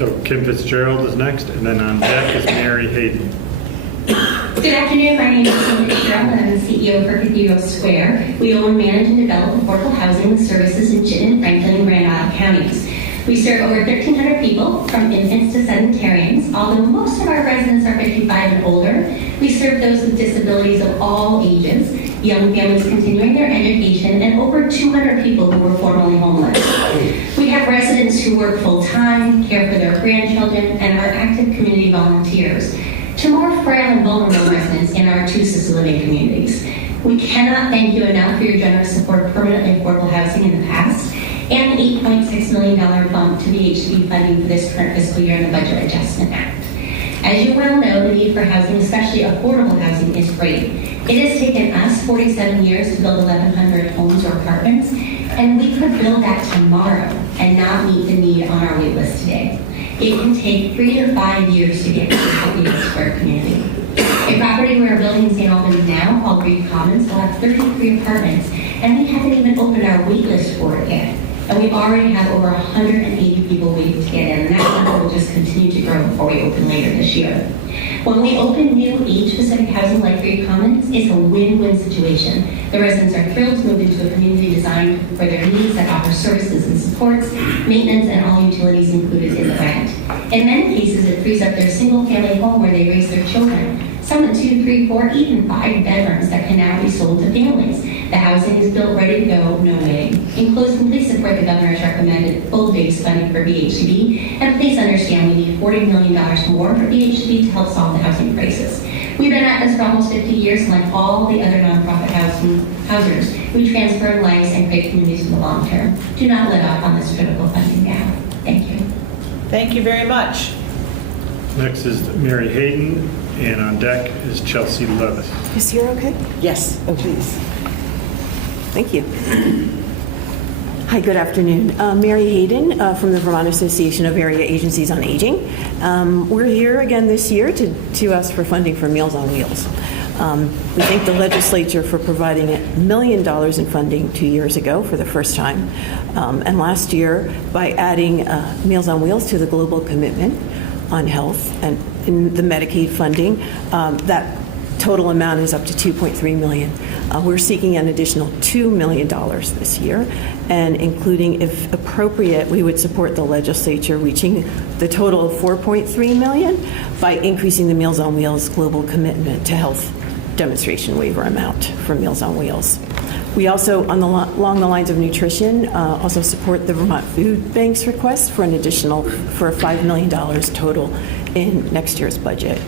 So Kim Fitzgerald is next, and then on deck is Mary Hayden. Good afternoon, my name is Kim Fitzgerald, and I'm the CEO for Cathedral Square. We own, manage, and develop affordable housing with services in Chittenden, Franklin, and Grand Isle counties. We serve over 1,300 people, from infants to sedentarians. Although most of our residents are 55 and older, we serve those with disabilities of all ages, young families continuing their education, and over 200 people who were formerly homeless. We have residents who work full-time, care for their grandchildren, and are active community volunteers to more frail and vulnerable residents in our two assisted living communities. We cannot thank you enough for your generous support of permanently affordable housing in the past, and the $8.6 million bump to VHB funding for this current fiscal year in the Budget Adjustment Act. As you well know, the need for housing, especially affordable housing, is great. It has taken us 47 years to build 1,100 homes or apartments, and we could build that tomorrow and not meet the need on our wait list today. It can take 3 to 5 years to get to the Cathedral Square community. A property we are building in St. Albans now, called Reed Commons, will have 33 apartments, and we haven't even opened our wait list for it yet. And we already have over 180 people waiting to get in, and that number will just continue to grow before we open later this year. When we open new age-specific housing like Reed Commons, it's a win-win situation. The residents are thrilled to move into a community designed for their needs that offers services and supports, maintenance, and all utilities included in the rent. In many cases, it frees up their single-family home where they raise their children. Some in 2, 3, 4, even 5 bedrooms that can now be sold to families. The housing is built ready to go, no waiting. In closing, please support the governor's recommended full base funding for VHB, and please understand we need $40 million more for VHB to help solve the housing crisis. We've been at this for almost 50 years, and like all the other nonprofit housers, we transfer lives and create communities for the long term. Do not let up on this critical funding now. Thank you. Thank you very much. Next is Mary Hayden, and on deck is Chelsea Levis. Is here okay? Yes. Oh, please. Thank you. Hi, good afternoon. Mary Hayden from the Vermont Association of Area Agencies on Aging. We're here again this year to ask for funding for Meals on Wheels. We thank the legislature for providing $1 million in funding 2 years ago for the first time. And last year by adding Meals on Wheels to the global commitment on health and in the Medicaid funding, that total amount is up to $2.3 million. We're seeking an additional $2 million this year, and including, if appropriate, we would support the legislature reaching the total of $4.3 million by increasing the Meals on Wheels global commitment to health demonstration waiver amount for Meals on Wheels. We also, along the lines of nutrition, also support the Vermont Food Bank's request for for $5 million total in next year's budget.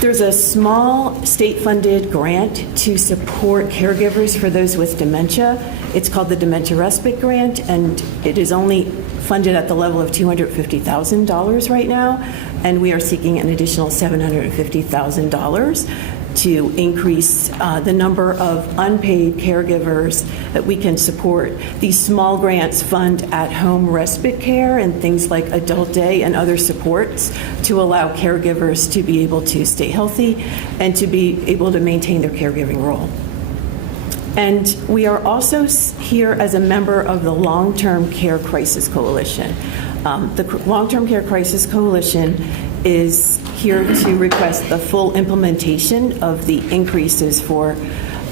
There's a small state-funded grant to support caregivers for those with dementia. It's called the Dementia Respite Grant, and it is only funded at the level of $250,000 right now, and we are seeking an additional $750,000 to increase the number of unpaid caregivers that we can support. These small grants fund at-home respite care and things like adult day and other supports to allow caregivers to be able to stay healthy and to be able to maintain their caregiving role. And we are also here as a member of the Long-Term Care Crisis Coalition. The Long-Term Care Crisis Coalition is here to request the full implementation of the increases for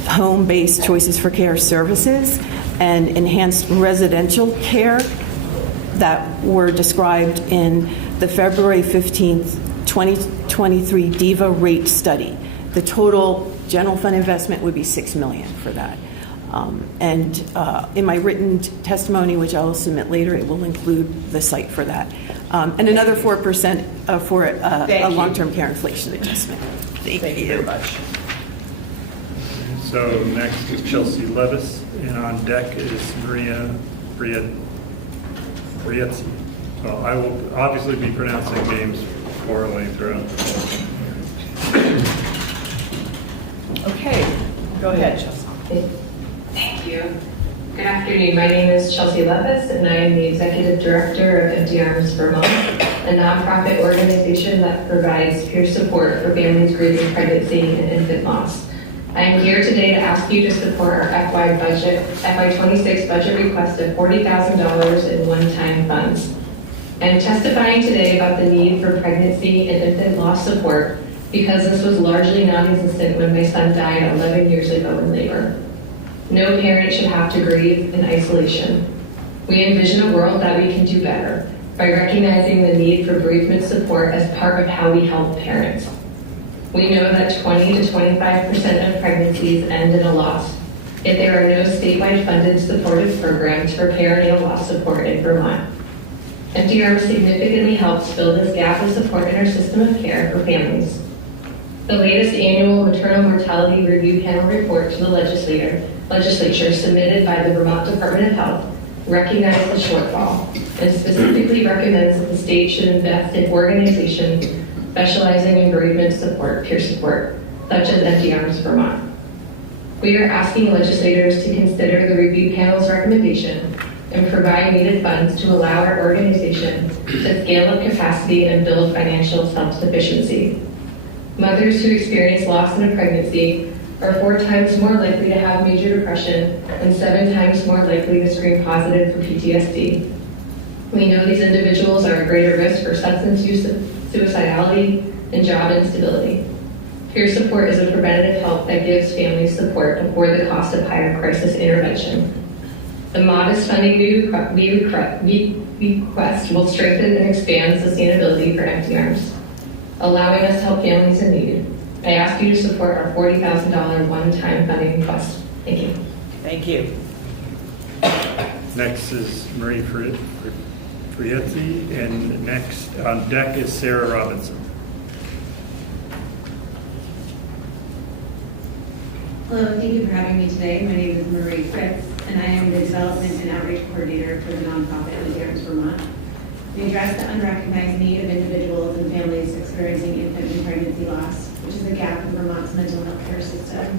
home-based choices for care services and enhanced residential care that were described in the February 15th, 2023 DEVA rate study. The total general fund investment would be $6 million for that. In my written testimony, which I will submit later, it will include the site for that. And another 4% for a long-term care inflation adjustment. Thank you very much. So next is Chelsea Levis, and on deck is Maria Brietzi. Well, I will obviously be pronouncing names poorly throughout. Okay, go ahead, Chelsea. Thank you. Good afternoon. My name is Chelsea Levis, and I am the Executive Director of Empty Arms Vermont, a nonprofit organization that provides peer support for families grieving pregnancy and infant loss. I am here today to ask you to support our FY2026 budget request of $40,000 in one-time funds. I'm testifying today about the need for pregnancy and infant loss support because this was largely non-existent when my son died 11 years ago in labor. No parent should have to grieve in isolation. We envision a world that we can do better by recognizing the need for bereavement support as part of how we help parents. We know that 20 to 25% of pregnancies end in a loss, yet there are no statewide funded supportive programs for perinatal loss support in Vermont. Empty Arms significantly helps fill this gap of support in our system of care for families. The latest annual maternal mortality review panel report to the legislature submitted by the Vermont Department of Health recognized the shortfall and specifically recommends that the state should invest in organizations specializing in bereavement support, peer support, such as Empty Arms Vermont. We are asking legislators to consider the review panel's recommendation and provide needed funds to allow our organization to scale up capacity and build financial self-sufficiency. Mothers who experience loss in a pregnancy are 4 times more likely to have major depression and 7 times more likely to screen positive for PTSD. We know these individuals are at greater risk for substance use, suicidality, and job instability. Peer support is a preventative help that gives families support before the cost of higher crisis intervention. The modest funding we request will strengthen and expand sustainability for Empty Arms, allowing us to help families in need. I ask you to support our $40,000 one-time funding request. Thank you. Thank you. Next is Marie Frietzi, and next on deck is Sarah Robinson. Hello, thank you for having me today. My name is Marie Fritz, and I am the Development and Outreach Coordinator for the nonprofit Empty Arms Vermont. We address the unrecognized need of individuals and families experiencing infant and pregnancy loss, which is a gap in Vermont's mental health care system.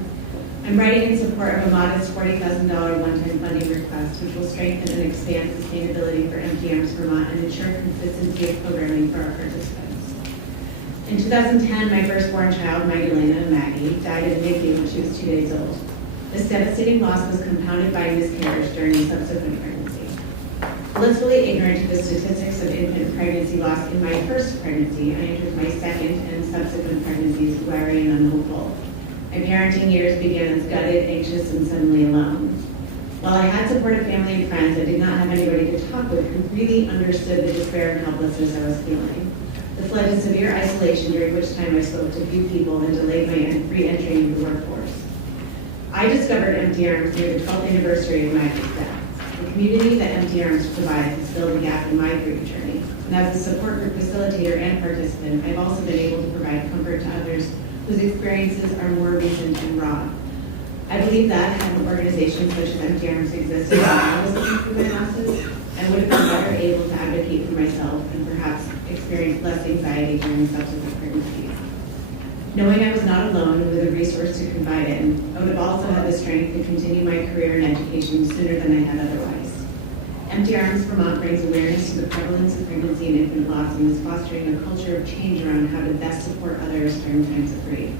I'm writing in support of a modest $40,000 one-time funding request, which will strengthen and expand sustainability for Empty Arms Vermont and ensure consistency of programming for our participants. In 2010, my firstborn child, Maggie, died at NICU when she was 2 days old. This devastating loss was compounded by miscarriage during a subsequent pregnancy. Blissfully ignorant of the statistics of infant pregnancy loss in my first pregnancy, I entered my second and subsequent pregnancies wary and unhopeful. My parenting years began as gutted, anxious, and suddenly alone. While I had supportive family and friends, I did not have anybody to talk with who really understood the despair and helplessness I was feeling. This led to severe isolation, during which time I spoke to few people and delayed my re-entry into the workforce. I discovered Empty Arms near the 12th anniversary of Maggie's death. The community that Empty Arms provides has filled a gap in my grief journey. And as a support group facilitator and participant, I've also been able to provide comfort to others whose experiences are more recent and raw. I believe that had an organization such as Empty Arms existed when I was looking for my losses, I would have been better able to advocate for myself and perhaps experience less anxiety during subsequent pregnancies. Knowing I was not alone with a resource to confide in, I would have also had the strength to continue my career in education sooner than I had otherwise. Empty Arms Vermont brings awareness to the prevalence of pregnancy and infant loss and is fostering a culture of change around how to best support others during times of grief.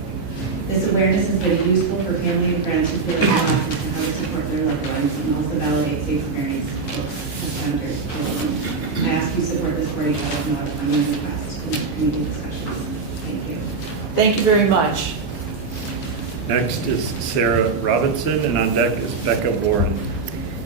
This awareness has been useful for family and friends who feel lost as to how to support their loved ones and also validates the experience of centers. I ask you to support this $40,000 funding request in the community discussions. Thank you. Thank you very much. Next is Sarah Robinson, and on deck is Becca Boren.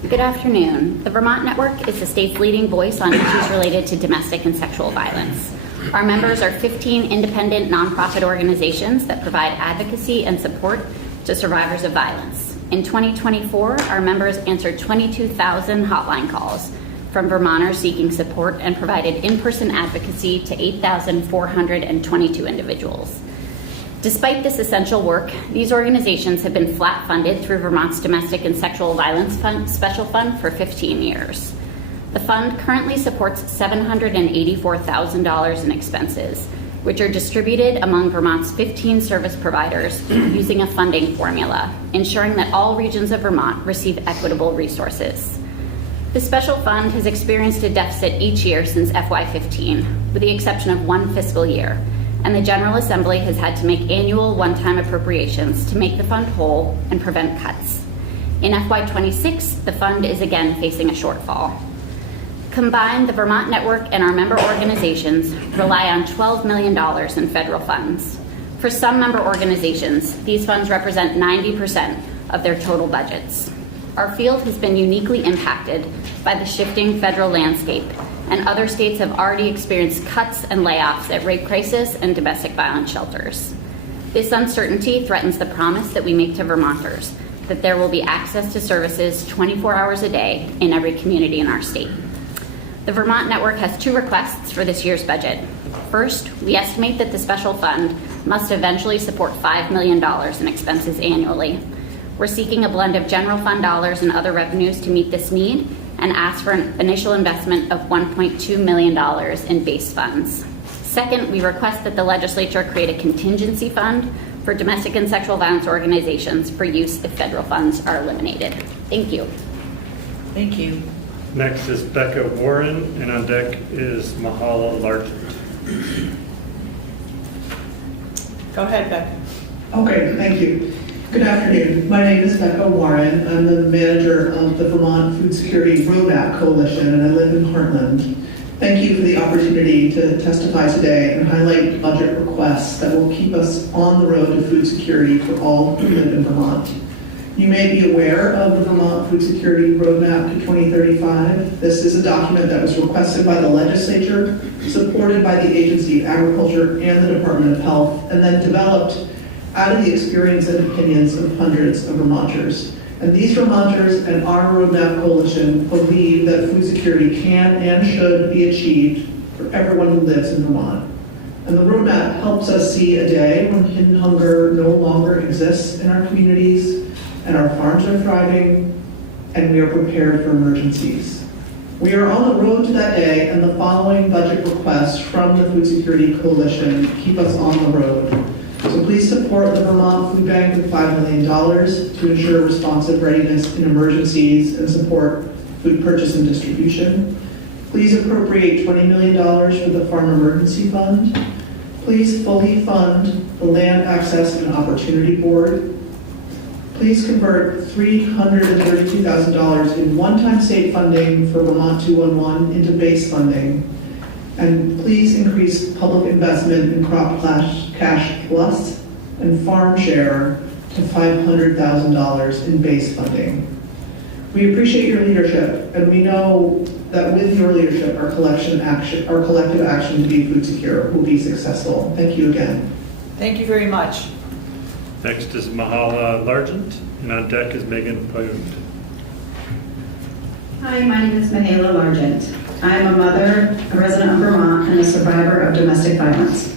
Good afternoon. The Vermont Network is the state's leading voice on issues related to domestic and sexual violence. Our members are 15 independent nonprofit organizations that provide advocacy and support to survivors of violence. In 2024, our members answered 22,000 hotline calls from Vermonters seeking support and provided in-person advocacy to 8,422 individuals. Despite this essential work, these organizations have been flat funded through Vermont's Domestic and Sexual Violence Special Fund for 15 years. The fund currently supports $784,000 in expenses, which are distributed among Vermont's 15 service providers using a funding formula, ensuring that all regions of Vermont receive equitable resources. The special fund has experienced a deficit each year since FY15, with the exception of one fiscal year, and the General Assembly has had to make annual one-time appropriations to make the fund whole and prevent cuts. In FY26, the fund is again facing a shortfall. Combined, the Vermont Network and our member organizations rely on $12 million in federal funds. For some member organizations, these funds represent 90% of their total budgets. Our field has been uniquely impacted by the shifting federal landscape, and other states have already experienced cuts and layoffs at rape crisis and domestic violence shelters. This uncertainty threatens the promise that we make to Vermonters that there will be access to services 24 hours a day in every community in our state. The Vermont Network has two requests for this year's budget. First, we estimate that the special fund must eventually support $5 million in expenses annually. We're seeking a blend of general fund dollars and other revenues to meet this need and ask for an initial investment of $1.2 million in base funds. Second, we request that the legislature create a contingency fund for domestic and sexual violence organizations for use if federal funds are eliminated. Thank you. Thank you. Next is Becca Warren, and on deck is Mahala Largent. Go ahead, Beck. Okay, thank you. Good afternoon. My name is Becca Warren. I'm the manager of the Vermont Food Security Roadmap Coalition, and I live in Heartland. Thank you for the opportunity to testify today and highlight budget requests that will keep us on the road to food security for all who live in Vermont. You may be aware of the Vermont Food Security Roadmap to 2035. This is a document that was requested by the legislature, supported by the Agency of Agriculture and the Department of Health, and then developed out of the experience and opinions of hundreds of Vermonters. And these Vermonters and our Roadmap Coalition believe that food security can and should be achieved for everyone who lives in Vermont. And the Roadmap helps us see a day when hidden hunger no longer exists in our communities, and our farms are thriving, and we are prepared for emergencies. We are on the road to that day, and the following budget requests from the Food Security Coalition keep us on the road. So please support the Vermont Food Bank with $5 million to ensure responsive readiness in emergencies and support food purchase and distribution. Please appropriate $20 million for the Farm Emergency Fund. Please fully fund the Land Access and Opportunity Board. Please convert $332,000 in one-time state funding for Vermont 211 into base funding. And please increase public investment in Crop Cash Plus and Farm Share to $500,000 in base funding. We appreciate your leadership, and we know that with your leadership, our collective action to be food secure will be successful. Thank you again. Thank you very much. Next is Mahala Largent, and on deck is Megan Payut. Hi, my name is Mahala Largent. I am a mother, a resident of Vermont, and a survivor of domestic violence.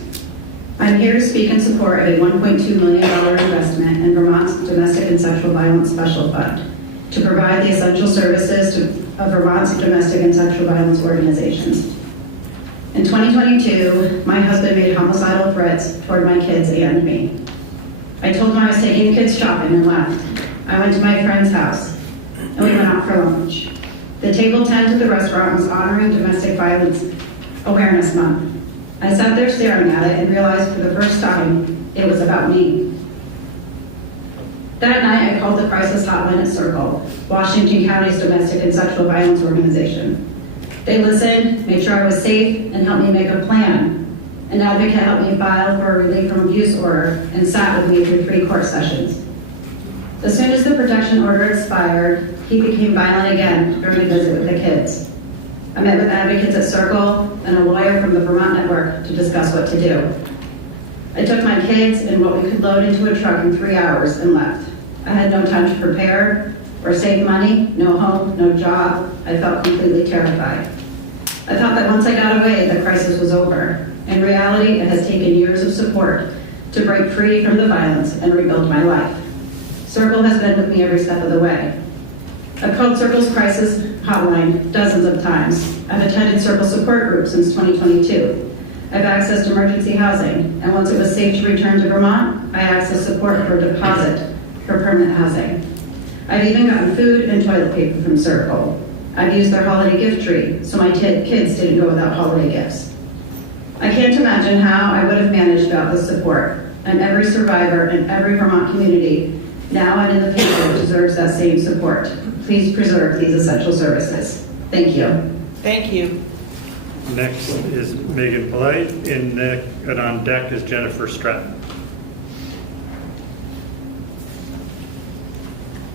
I'm here to speak in support of a $1.2 million investment in Vermont's Domestic and Sexual Violence Special Fund to provide the essential services of Vermont's domestic and sexual violence organizations. In 2022, my husband made homicidal threats toward my kids and me. I told him I was taking the kids shopping and left. I went to my friend's house, and we went out for lunch. The table tent at the restaurant was honoring Domestic Violence Awareness Month. I sat there staring at it and realized for the first time it was about me. That night, I called the crisis hotline at Circle, Washington County's domestic and sexual violence organization. They listened, made sure I was safe, and helped me make a plan. An advocate helped me file for a relief from abuse order and sat with me through 3 court sessions. As soon as the protection order expired, he became violent again during a visit with the kids. I met with advocates at Circle and a lawyer from the Vermont Network to discuss what to do. I took my kids and what we could load into a truck in 3 hours and left. I had no time to prepare or save money, no home, no job. I felt completely terrified. I thought that once I got away, the crisis was over. In reality, it has taken years of support to break free from the violence and rebuild my life. Circle has been with me every step of the way. I've called Circle's crisis hotline dozens of times. I've attended Circle support groups since 2022. I've accessed emergency housing, and once it was safe to return to Vermont, I accessed support for a deposit for permanent housing. I've even gotten food and toilet paper from Circle. I've used their holiday gift tree, so my kids didn't go without holiday gifts. I can't imagine how I would have managed without this support, and every survivor in every Vermont community, now and in the future, deserves that same support. Please preserve these essential services. Thank you. Thank you. Next is Megan Polite, and on deck is Jennifer Stratton.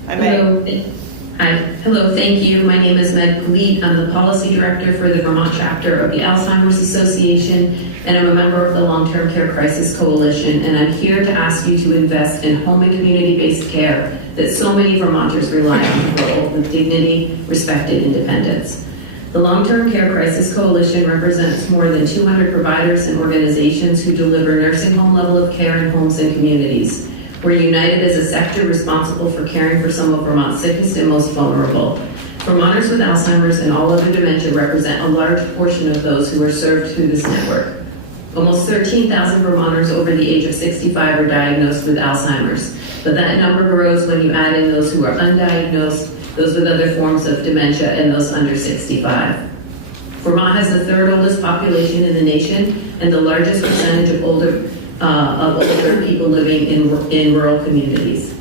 I may. Hello. Hi. Hello, thank you. My name is Meg Polite. I'm the Policy Director for the Vermont chapter of the Alzheimer's Association, and I'm a member of the Long-Term Care Crisis Coalition, and I'm here to ask you to invest in home and community-based care that so many Vermonters rely on to grow with dignity, respect, and independence. The Long-Term Care Crisis Coalition represents more than 200 providers and organizations who deliver nursing home level of care in homes and communities. We're united as a sector responsible for caring for some of Vermont's sickest and most vulnerable. Vermonters with Alzheimer's and all other dementia represent a large portion of those who are served through this network. Almost 13,000 Vermonters over the age of 65 are diagnosed with Alzheimer's, but that number grows when you add in those who are undiagnosed, those with other forms of dementia, and those under 65. Vermont has the third oldest population in the nation and the largest percentage of older people living in rural communities.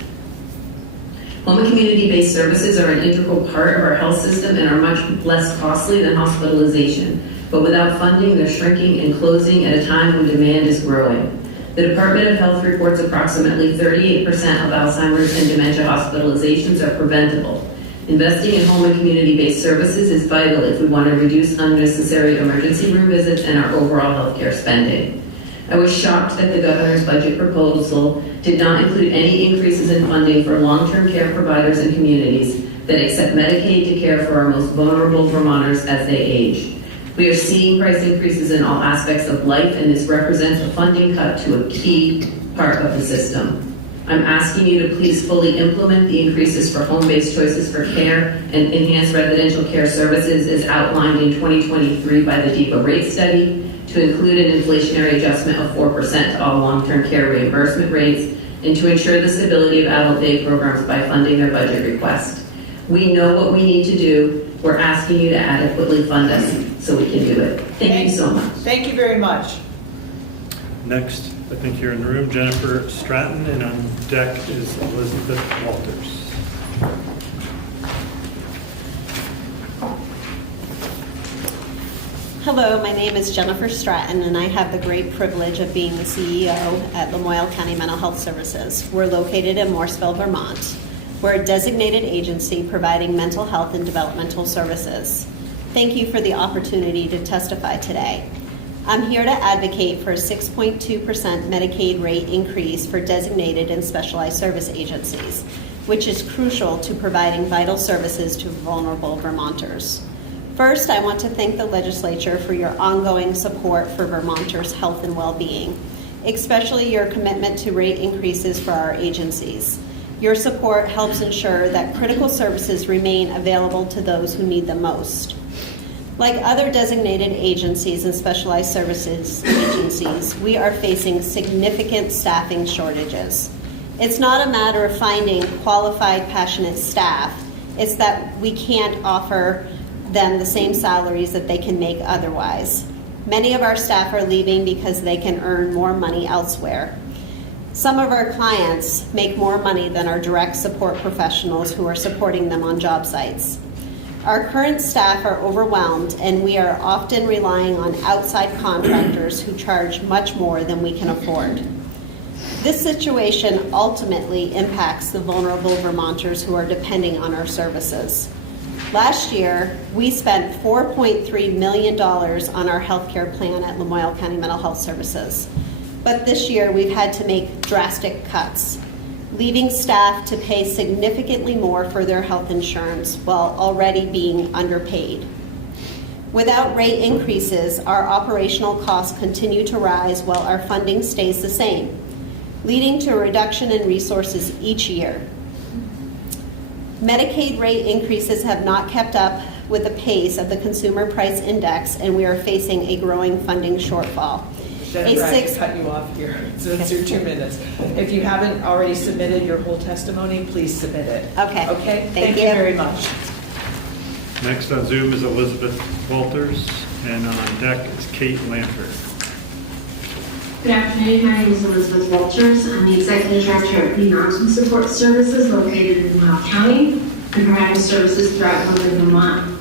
Home and community-based services are an integral part of our health system and are much less costly than hospitalization. But without funding, they're shrinking and closing at a time when demand is growing. The Department of Health reports approximately 38% of Alzheimer's and dementia hospitalizations are preventable. Investing in home and community-based services is vital if we want to reduce unnecessary emergency room visits and our overall healthcare spending. I was shocked that the governor's budget proposal did not include any increases in funding for long-term care providers and communities that accept Medicaid to care for our most vulnerable Vermonters as they age. We are seeing price increases in all aspects of life, and this represents a funding cut to a key part of the system. I'm asking you to please fully implement the increases for home-based choices for care and enhanced residential care services as outlined in 2023 by the DEPA rate study, to include an inflationary adjustment of 4% to all long-term care reimbursement rates, and to ensure the stability of adult day programs by funding their budget request. We know what we need to do. We're asking you to adequately fund us so we can do it. Thank you so much. Thank you very much. Next, I think here in the room, Jennifer Stratton, and on deck is Elizabeth Walters. Hello, my name is Jennifer Stratton, and I have the great privilege of being the CEO at Lamoille County Mental Health Services. We're located in Morrisville, Vermont. We're a designated agency providing mental health and developmental services. Thank you for the opportunity to testify today. I'm here to advocate for a 6.2% Medicaid rate increase for designated and specialized service agencies, which is crucial to providing vital services to vulnerable Vermonters. First, I want to thank the legislature for your ongoing support for Vermonters' health and well-being, especially your commitment to rate increases for our agencies. Your support helps ensure that critical services remain available to those who need them most. Like other designated agencies and specialized services agencies, we are facing significant staffing shortages. It's not a matter of finding qualified, passionate staff. It's that we can't offer them the same salaries that they can make otherwise. Many of our staff are leaving because they can earn more money elsewhere. Some of our clients make more money than our direct support professionals who are supporting them on job sites. Our current staff are overwhelmed, and we are often relying on outside contractors who charge much more than we can afford. This situation ultimately impacts the vulnerable Vermonters who are depending on our services. Last year, we spent $4.3 million on our healthcare plan at Lamoille County Mental Health Services. But this year, we've had to make drastic cuts, leaving staff to pay significantly more for their health insurance while already being underpaid. Without rate increases, our operational costs continue to rise while our funding stays the same, leading to a reduction in resources each year. Medicaid rate increases have not kept up with the pace of the Consumer Price Index, and we are facing a growing funding shortfall. Jennifer, I have to cut you off here, so it's your 2 minutes. If you haven't already submitted your whole testimony, please submit it. Okay. Okay? Thank you you very much. Next on Zoom is Elizabeth Walters, and on deck is Kate Lanford. Good afternoon, my name is Elizabeth Walters. I'm the Executive Director of the Mountain Support Services located in Lamoille County and providing services throughout northern Vermont.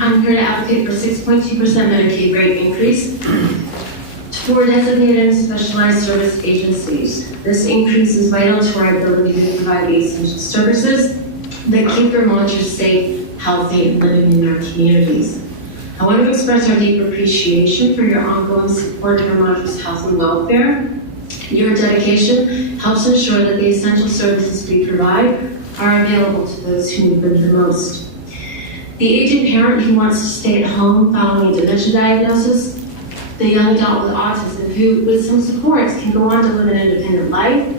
I'm here to advocate for 6.2% Medicaid rate increase for designated and specialized service agencies. This increase is vital to our ability to provide the essential services that keep Vermonters safe, healthy, and living in their communities. I want to express our deep appreciation for your ongoing support of Vermonters' health and welfare. Your dedication helps ensure that the essential services we provide are available to those who need them the most. The aging parent who wants to stay at home following a dementia diagnosis, the young adult with autism who, with some supports, can go on to live an independent life,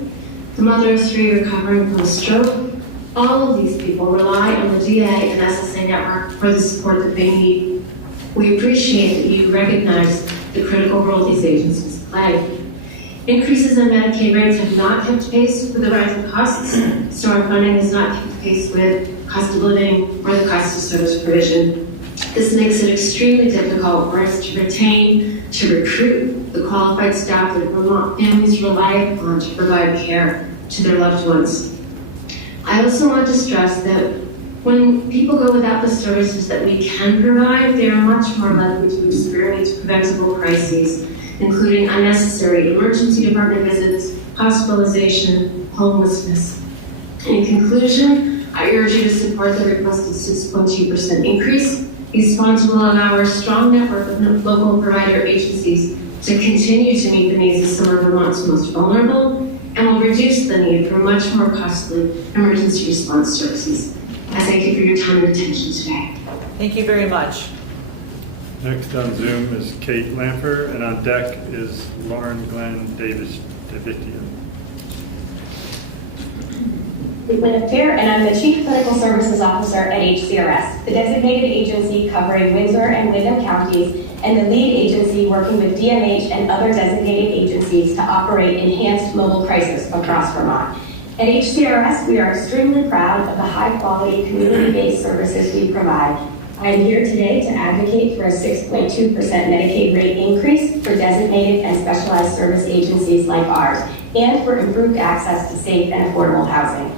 the mother of 3 recovering from a stroke, all of these people rely on the DA and SSA network for the support that they need. We appreciate that you recognize the critical role these agencies play. Increases in Medicaid rates have not kept pace with the rising costs, so our funding has not kept pace with cost of living or the cost of service provision. This makes it extremely difficult for us to retain, to recruit the qualified staff that Vermont families rely upon to provide care to their loved ones. I also want to stress that when people go without the services that we can provide, they are much more likely to experience preventable crises, including unnecessary emergency department visits, hospitalization, homelessness. In conclusion, I urge you to support the requested 6.2% increase. These funds will allow our strong network of local provider agencies to continue to meet the needs of some of Vermont's most vulnerable and will reduce the need for much more costly emergency response services. I thank you for your time and attention today. Thank you very much. Next on Zoom is Kate Lamper, and on deck is Lauren Glenn Davidian. Linda Fair, and I'm the Chief Clinical Services Officer at HCRS, the designated agency covering Windsor and Wyndham counties, and the lead agency working with DMH and other designated agencies to operate enhanced mobile crisis across Vermont. At HCRS, we are extremely proud of the high-quality, community-based services we provide. I am here today to advocate for a 6.2% Medicaid rate increase for designated and specialized service agencies like ours, and for improved access to safe and affordable housing.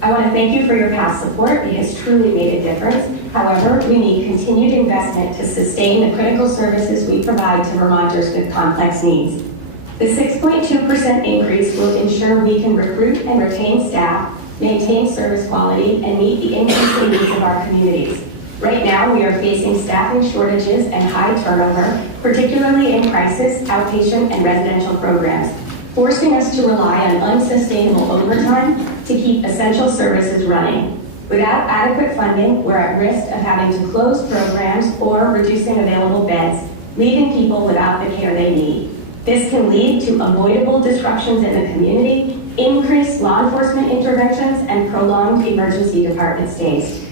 I want to thank you for your past support. It has truly made a difference. However, we need continued investment to sustain the critical services we provide to Vermonters with complex needs. The 6.2% increase will ensure we can recruit and retain staff, maintain service quality, and meet the increasing needs of our communities. Right now, we are facing staffing shortages and high turnover, particularly in crisis, outpatient, and residential programs, forcing us to rely on unsustainable overtime to keep essential services running. Without adequate funding, we're at risk of having to close programs or reducing available beds, leaving people without the care they need. This can lead to avoidable disruptions in the community, increased law enforcement interventions, and prolonged emergency department stays.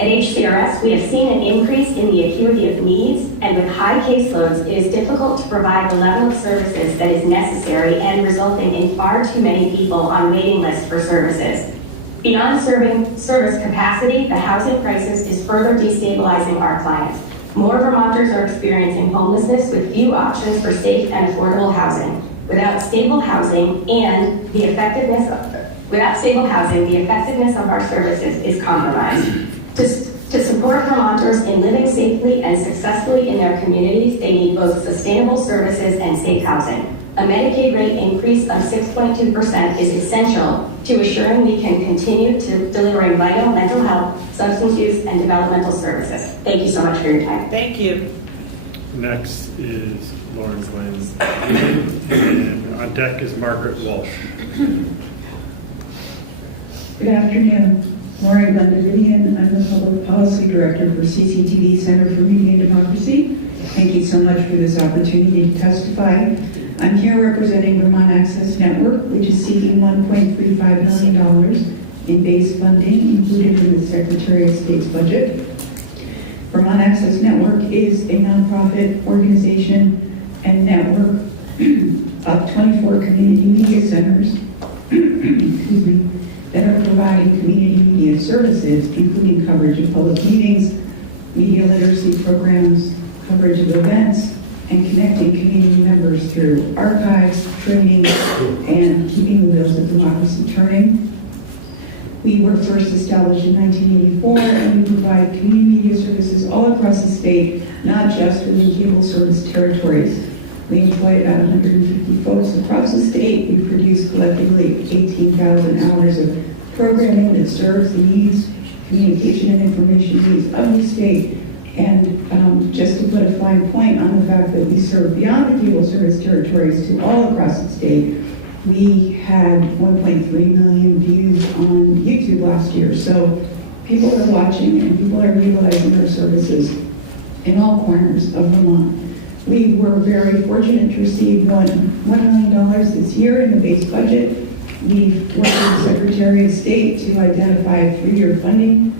At HCRS, we have seen an increase in the acuity of needs, and with high caseloads, it is difficult to provide the level of services that is necessary and resulting in far too many people on waiting lists for services. Beyond serving service capacity, the housing crisis is further destabilizing our clients. More Vermonters are experiencing homelessness with few options for safe and affordable housing. Without stable housing, the effectiveness of our services is compromised. To support Vermonters in living safely and successfully in their communities, they need both sustainable services and safe housing. A Medicaid rate increase of 6.2% is essential to assuring we can continue to delivering vital mental health, substance use, and developmental services. Thank you so much for your time. Thank you. Next is Lauren Glenn, and on deck is Margaret Walsh. Good afternoon. Lauren Glenn Davidian. I'm the Public Policy Director for CCTV Center for Media and Democracy. Thank you so much for this opportunity to testify. I'm here representing Vermont Access Network, which is seeking $1.35 million in base funding included in the Secretary of State's budget. Vermont Access Network is a nonprofit organization and network of 24 community media centers excuse me, that are providing community media services, including coverage of public meetings, media literacy programs, coverage of events, and connecting community members through archives, training, and keeping the wheels of democracy turning. We were first established in 1984, and we provide community media services all across the state, not just within cable service territories. We employ about 150 folks across the state. We produce collectively 18,000 hours of programming that serves the needs, communication and information needs of the state. And just to put a fine point on the fact that we serve beyond the cable service territories to all across the state, we had 1.3 million views on YouTube last year. So people are watching and people are utilizing our services in all corners of Vermont. We were very fortunate to receive $1 million this year in the base budget. We've worked with the Secretary of State to identify a 3-year funding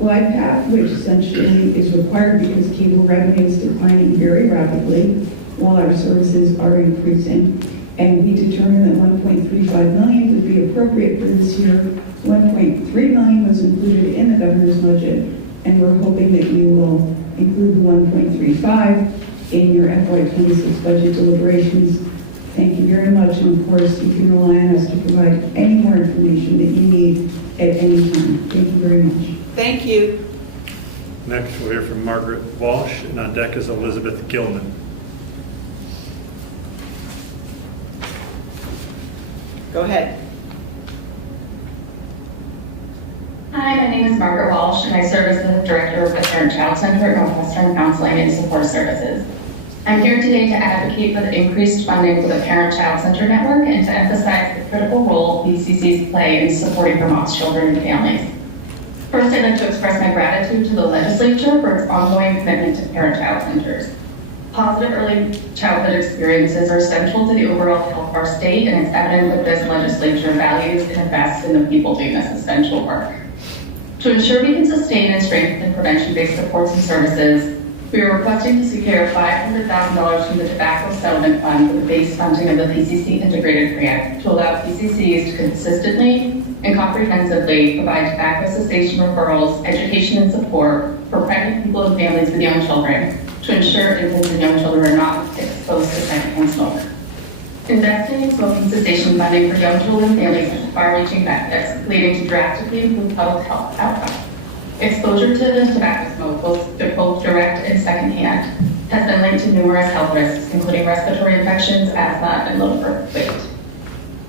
glide path, which essentially is required because cable revenue is declining very rapidly while our services are increasing. And we determined that $1.35 million would be appropriate for this year. $1.3 million was included in the governor's budget, and we're hoping that you will include the $1.35 in your FY2026 budget deliberations. Thank you very much, and of course, you can rely on us to provide any more information that you need at any time. Thank you very much. Thank you. Next, we'll hear from Margaret Walsh, and on deck is Elizabeth Gilman. Go ahead. Hi, my name is Margaret Walsh, and I serve as the Director of the Parent-Child Center at Northwestern Counseling and Support Services. I'm here today to advocate for the increased funding for the Parent-Child Center Network and to emphasize the critical role PCCs play in supporting Vermont's children and families. First, I'd like to express my gratitude to the legislature for its ongoing commitment to parent-child centers. Positive early childhood experiences are central to the overall health of our state, and it's evident that this legislature values and invests in the people doing this essential work. To ensure we can sustain and strengthen prevention-based supports and services, we are requesting to secure $500,000 from the Tobacco Settlement Fund for the base funding of the PCC Integrated Grant to allow PCCs to consistently and comprehensively provide tobacco cessation referrals, education, and support for pregnant people and families with young children to ensure infants and young children are not exposed to secondhand smoke. Investing in smoking cessation funding for young children and families has far-reaching benefits, leading to drastically improved public health outcomes. Exposure to tobacco smoke, both direct and secondhand, has been linked to numerous health risks, including respiratory infections, asthma, and low birth weight.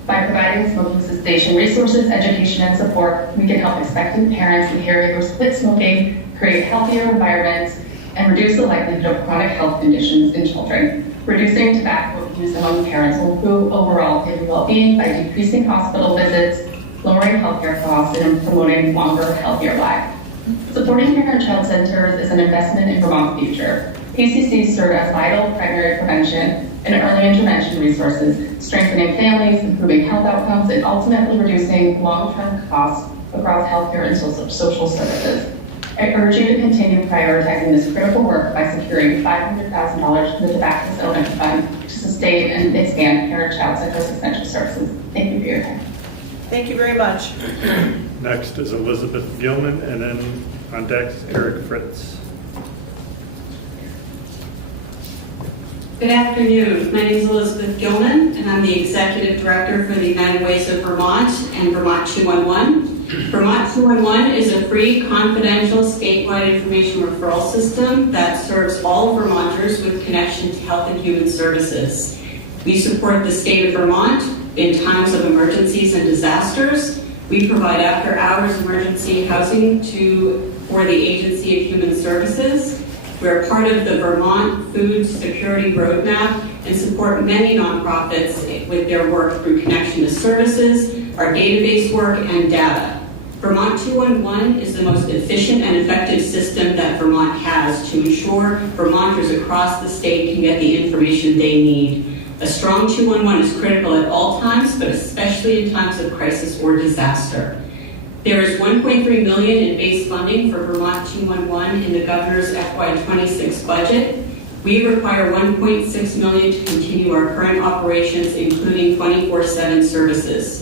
By providing smoking cessation resources, education, and support, we can help expectant parents and caregivers quit smoking, create healthier environments, and reduce the likelihood of chronic health conditions in children. Reducing tobacco use among parents will improve overall family well-being by decreasing hospital visits, lowering healthcare costs, and promoting longer, healthier lives. Supporting parent-child centers is an investment in Vermont's future. PCCs serve as vital primary prevention and early intervention resources, strengthening families, improving health outcomes, and ultimately reducing long-term costs across healthcare and social services. I urge you to continue prioritizing this critical work by securing $500,000 from the Tobacco Settlement Fund to sustain and expand parent-child centers' essential services. Thank you for your time. Thank you very much. Next is Elizabeth Gilman, and then on deck is Eric Fritz. Good afternoon. My name is Elizabeth Gilman, and I'm the Executive Director for the United Ways of Vermont and Vermont 211. Vermont 211 is a free, confidential, statewide information referral system that serves all Vermonters with connection to health and human services. We support the state of Vermont in times of emergencies and disasters. We provide after-hours emergency housing for the Agency of Human Services. We're part of the Vermont Food Security Roadmap and support many nonprofits with their work through connection to services, our database work, and data. Vermont 211 is the most efficient and effective system that Vermont has to ensure Vermonters across the state can get the information they need. A strong 211 is critical at all times, but especially in times of crisis or disaster. There is $1.3 million in base funding for Vermont 211 in the governor's FY2026 budget. We require $1.6 million to continue our current operations, including 24/7 services.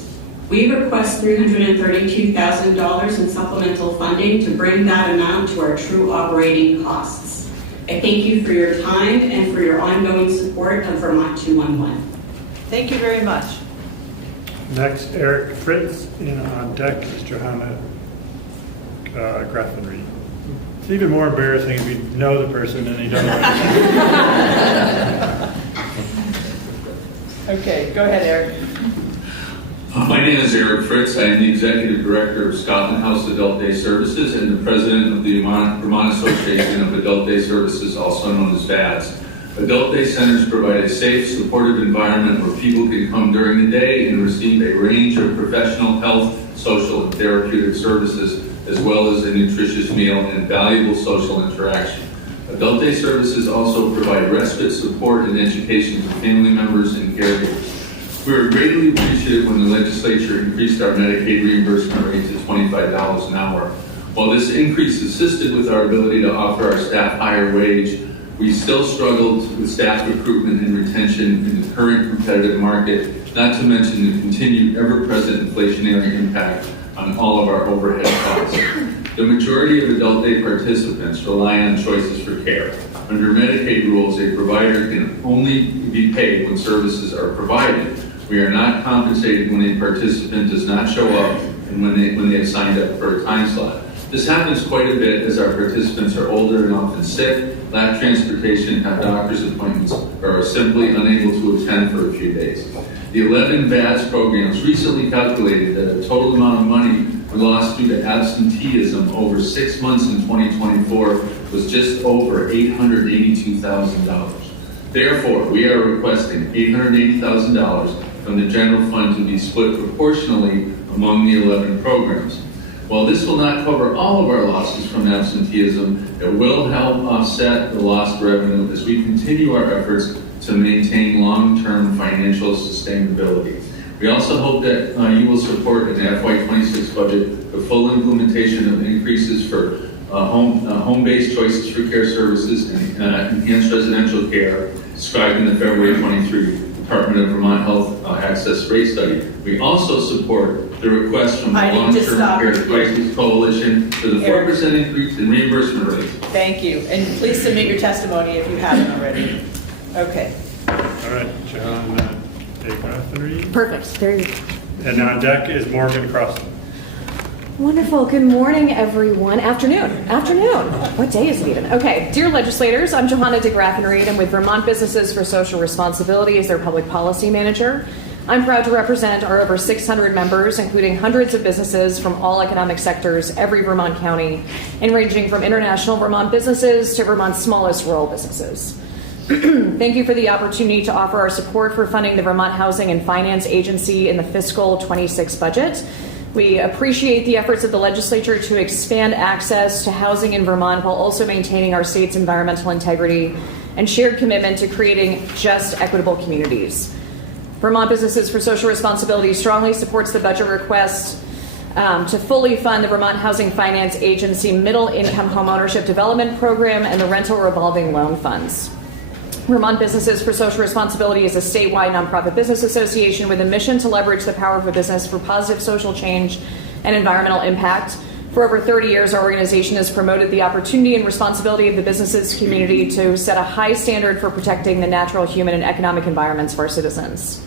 We request $332,000 in supplemental funding to bring that amount to our true operating costs. I thank you for your time and for your ongoing support of Vermont 211. Thank you very much. Next, Eric Fritz, and on deck is Johanna Grafenried. It's even more embarrassing if you know the person and you don't know. Okay, go ahead, Eric. My name is Eric Fritz. I am the Executive Director of Scotland House Adult Day Services and the President of the Vermont Association of Adult Day Services, also known as VADS. Adult Day Centers provide a safe, supportive environment where people can come during the day and receive a range of professional, health, social, and therapeutic services, as well as a nutritious meal and valuable social interaction. Adult Day Services also provide respite, support, and education to family members and caregivers. We are greatly appreciative when the legislature increased our Medicaid reimbursement rate to $25 an hour. While this increase assisted with our ability to offer our staff higher wage, we still struggled with staff recruitment and retention in the current competitive market, not to mention the continued ever-present inflationary impact on all of our overhead costs. The majority of adult day participants rely on choices for care. Under Medicaid rules, a provider can only be paid when services are provided. We are not compensated when a participant does not show up and when they have signed up for a time slot. This happens quite a bit as our participants are older and often sick, lack transportation, have doctor's appointments, or are simply unable to attend for a few days. The 11 VADS programs recently calculated that a total amount of money we lost due to absenteeism over 6 months in 2024 was just over $882,000. Therefore, we are requesting $880,000 from the general fund to be split proportionally among the 11 programs. While this will not cover all of our losses from absenteeism, it will help offset the lost revenue as we continue our efforts to maintain long-term financial sustainability. We also hope that you will support in the FY2026 budget the full implementation of increases for home-based choices for care services and enhanced residential care described in the February 23 Department of Vermont Health Access Rate Study. We also support the request from the Long-Term Care Crisis Coalition for the 4% increase in reimbursement rates. Thank you. And please submit your testimony if you haven't already. Okay. All right, John Grafenried. Perfect. Very good. And on deck is Morgan Crossan. Wonderful. Good morning, everyone. Afternoon. What day is it even? Okay. Dear legislators, I'm Johanna de Grafenried. I'm with Vermont Businesses for Social Responsibility as their public policy manager. I'm proud to represent our over 600 members, including hundreds of businesses from all economic sectors, every Vermont county, and ranging from international Vermont businesses to Vermont's smallest rural businesses. Thank you for the opportunity to offer our support for funding the Vermont Housing and Finance Agency in the fiscal 26 budget. We appreciate the efforts of the legislature to expand access to housing in Vermont while also maintaining our state's environmental integrity and shared commitment to creating just, equitable communities. Vermont Businesses for Social Responsibility strongly supports the budget request to fully fund the Vermont Housing Finance Agency Middle Income Home Ownership Development Program and the Rental Revolving Loan Funds. Vermont Businesses for Social Responsibility is a statewide nonprofit business association with a mission to leverage the power of a business for positive social change and environmental impact. For over 30 years, our organization has promoted the opportunity and responsibility of the businesses community to set a high standard for protecting the natural, human, and economic environments for our citizens.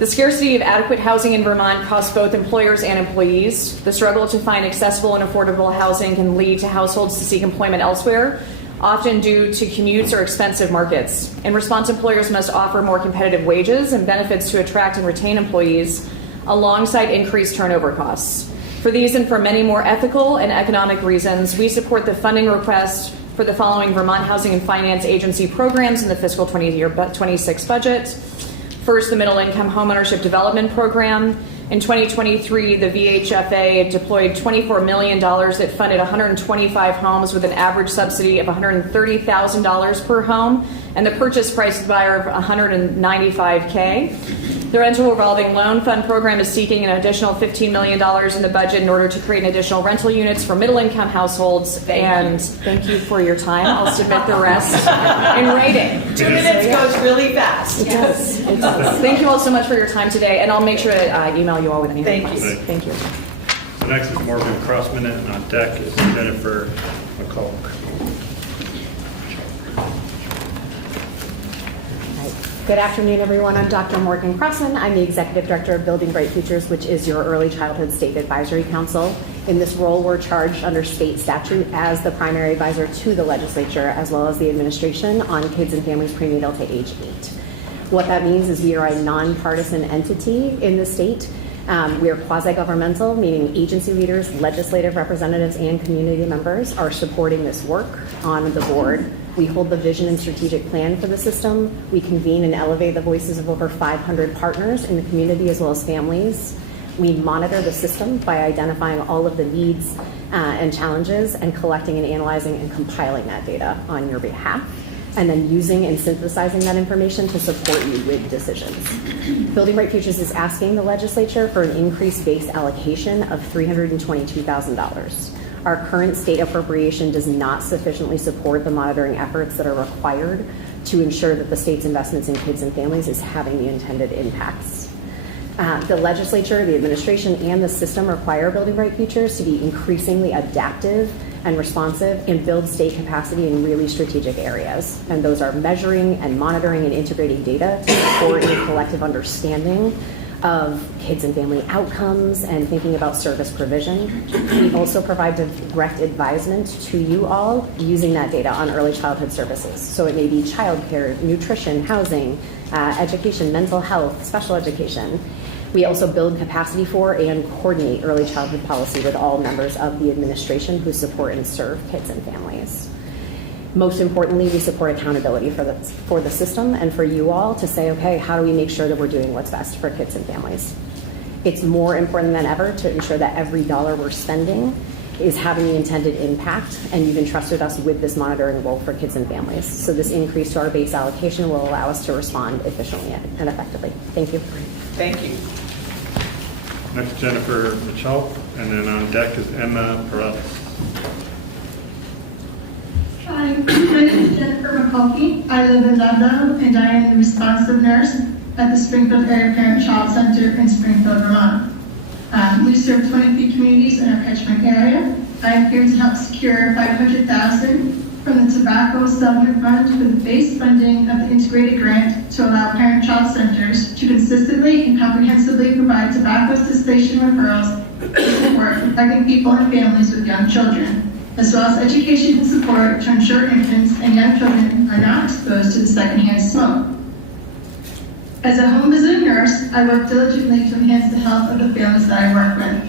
The scarcity of adequate housing in Vermont costs both employers and employees. The struggle to find accessible and affordable housing can lead to households to seek employment elsewhere, often due to commutes or expensive markets. In response, employers must offer more competitive wages and benefits to attract and retain employees, alongside increased turnover costs. For these and for many more ethical and economic reasons, we support the funding request for the following Vermont Housing and Finance Agency programs in the fiscal 26 budget. First, the Middle Income Homeownership Development Program. In 2023, the VHFA deployed $24 million that funded 125 homes with an average subsidy of $130,000 per home and the purchase price to the buyer of $195K. The Rental Revolving Loan Fund program is seeking an additional $15 million in the budget in order to create additional rental units for middle-income households. Thank you for your time. I'll submit the rest in writing. 2 minutes goes really fast. It does. Thank you all so much for your time today, and I'll make sure to email you all with anything. Thank you. So next is Morgan Crossman, and on deck is Jennifer McCulloch. Good afternoon, everyone. I'm Dr. Morgan Crossan. I'm the Executive Director of Building Bright Futures, which is your Early Childhood State Advisory Council. In this role, we're charged under state statute as the primary advisor to the legislature, as well as the administration on kids and families prenatal to age 8. What that means is we are a nonpartisan entity in the state. We are quasi-governmental, meaning agency leaders, legislative representatives, and community members are supporting this work on the board. We hold the vision and strategic plan for the system. We convene and elevate the voices of over 500 partners in the community as well as families. We monitor the system by identifying all of the needs and challenges and collecting and analyzing and compiling that data on your behalf, and then using and synthesizing that information to support you with decisions. Building Bright Futures is asking the legislature for an increased base allocation of $322,000. Our current state appropriation does not sufficiently support the monitoring efforts that are required to ensure that the state's investments in kids and families is having the intended impacts. The legislature, the administration, and the system require Building Bright Futures to be increasingly adaptive and responsive and build state capacity in really strategic areas. And those are measuring and monitoring and integrating data to support a collective understanding of kids and family outcomes and thinking about service provision. We also provide direct advisement to you all using that data on early childhood services. So it may be childcare, nutrition, housing, education, mental health, special education. We also build capacity for and coordinate early childhood policy with all members of the administration who support and serve kids and families. Most importantly, we support accountability for the system and for you all to say, okay, how do we make sure that we're doing what's best for kids and families? It's more important than ever to ensure that every dollar we're spending is having the intended impact, and you've entrusted us with this monitoring role for kids and families. So this increase to our base allocation will allow us to respond efficiently and effectively. Thank you. Thank you. Next, Jennifer Mitchell, and then on deck is Emma Perales. Hi, my name is Jennifer McCulkey. I live in Ludlow, and I am the responsive nurse at the Springfield Area Parent Child Center in Springfield, Vermont. We serve 23 communities in our catchment area. I am here to help secure $500,000 from the Tobacco Settlement Fund for the base funding of the integrated grant to allow parent-child centers to consistently and comprehensively provide tobacco cessation referrals for pregnant people and families with young children, as well as education and support to ensure infants and young children are not exposed to the secondhand smoke. As a home visiting nurse, I work diligently to enhance the health of the families that I work with.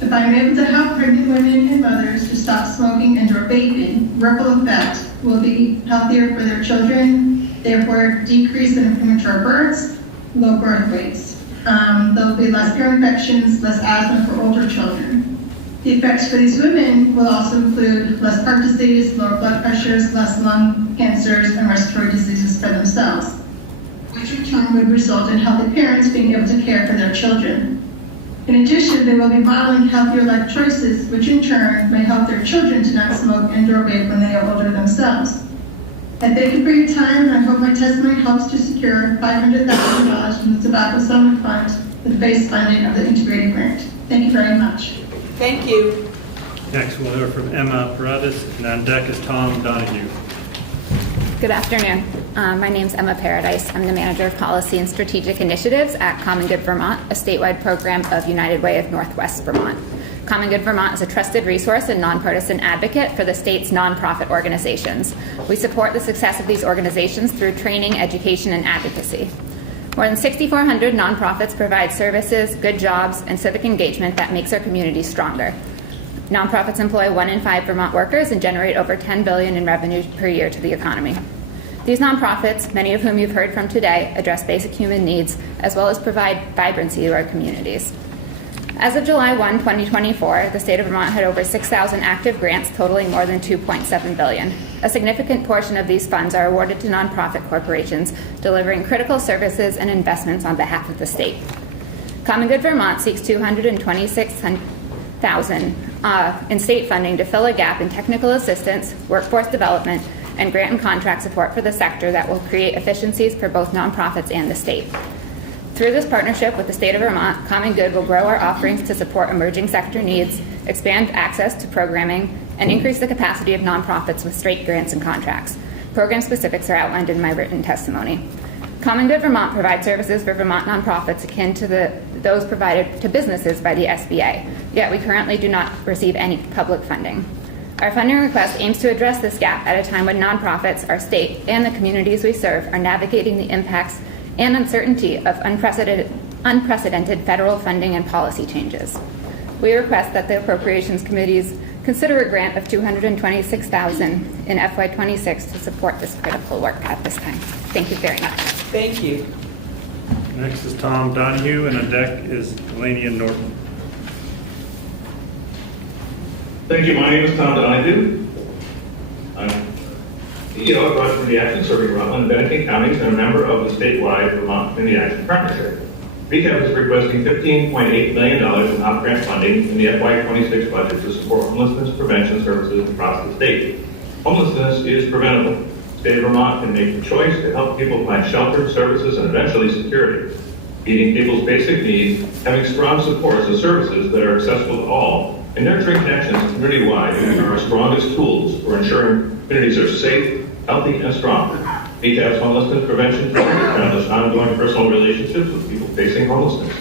If I am able to help pregnant women and mothers to stop smoking and or vaping, ripple effect will be healthier for their children, therefore decrease in premature births, low birth weights. There will be less ear infections, less asthma for older children. The effects for these women will also include less heart disease, lower blood pressures, less lung cancers, and respiratory diseases for themselves, which in turn would result in healthy parents being able to care for their children. In addition, they will be modeling healthier life choices, which in turn may help their children to not smoke and or vape when they are older themselves. I thank you for your time, and I hope my testimony helps to secure $500,000 from the Tobacco Settlement Fund for the base funding of the integrated grant. Thank you very much. Thank you. Next, we'll hear from Emma Paredes, and on deck is Tom Donahue. Good afternoon. My name is Emma Paradise. I'm the Manager of Policy and Strategic Initiatives at Common Good Vermont, a statewide program of United Way of Northwest Vermont. Common Good Vermont is a trusted resource and nonpartisan advocate for the state's nonprofit organizations. We support the success of these organizations through training, education, and advocacy. More than 6,400 nonprofits provide services, good jobs, and civic engagement that makes our community stronger. Nonprofits employ 1 in 5 Vermont workers and generate over $10 billion in revenue per year to the economy. These nonprofits, many of whom you've heard from today, address basic human needs as well as provide vibrancy to our communities. As of July 1, 2024, the state of Vermont had over 6,000 active grants totaling more than $2.7 billion. A significant portion of these funds are awarded to nonprofit corporations delivering critical services and investments on behalf of the state. Common Good Vermont seeks $226,000 in state funding to fill a gap in technical assistance, workforce development, and grant and contract support for the sector that will create efficiencies for both nonprofits and the state. Through this partnership with the state of Vermont, Common Good will grow our offerings to support emerging sector needs, expand access to programming, and increase the capacity of nonprofits with straight grants and contracts. Program specifics are outlined in my written testimony. Common Good Vermont provides services for Vermont nonprofits akin to those provided to businesses by the SBA, yet we currently do not receive any public funding. Our funding request aims to address this gap at a time when nonprofits, our state, and the communities we serve are navigating the impacts and uncertainty of unprecedented federal funding and policy changes. We request that the Appropriations Committees consider a grant of $226,000 in FY2026 to support this critical work at this time. Thank you very much. Thank you. Next is Tom Donahue, and on deck is Delania Norton. Thank you. My name is Tom Donahue. I'm CEO of Vermont Community Action, serving Rutland and Bennington counties, and a member of the statewide Vermont Community Action Partnership. VCAP is requesting $15.8 million in HOP grant funding in the FY26 budget to support homelessness prevention services across the state. Homelessness is preventable. The state of Vermont can make the choice to help people find shelter, services, and eventually security. Meeting people's basic needs, having strong supports and services that are accessible to all, and nurturing connections community-wide are our strongest tools for ensuring communities are safe, healthy, and strong. VCAP's homelessness prevention program establishes ongoing personal relationships with people facing homelessness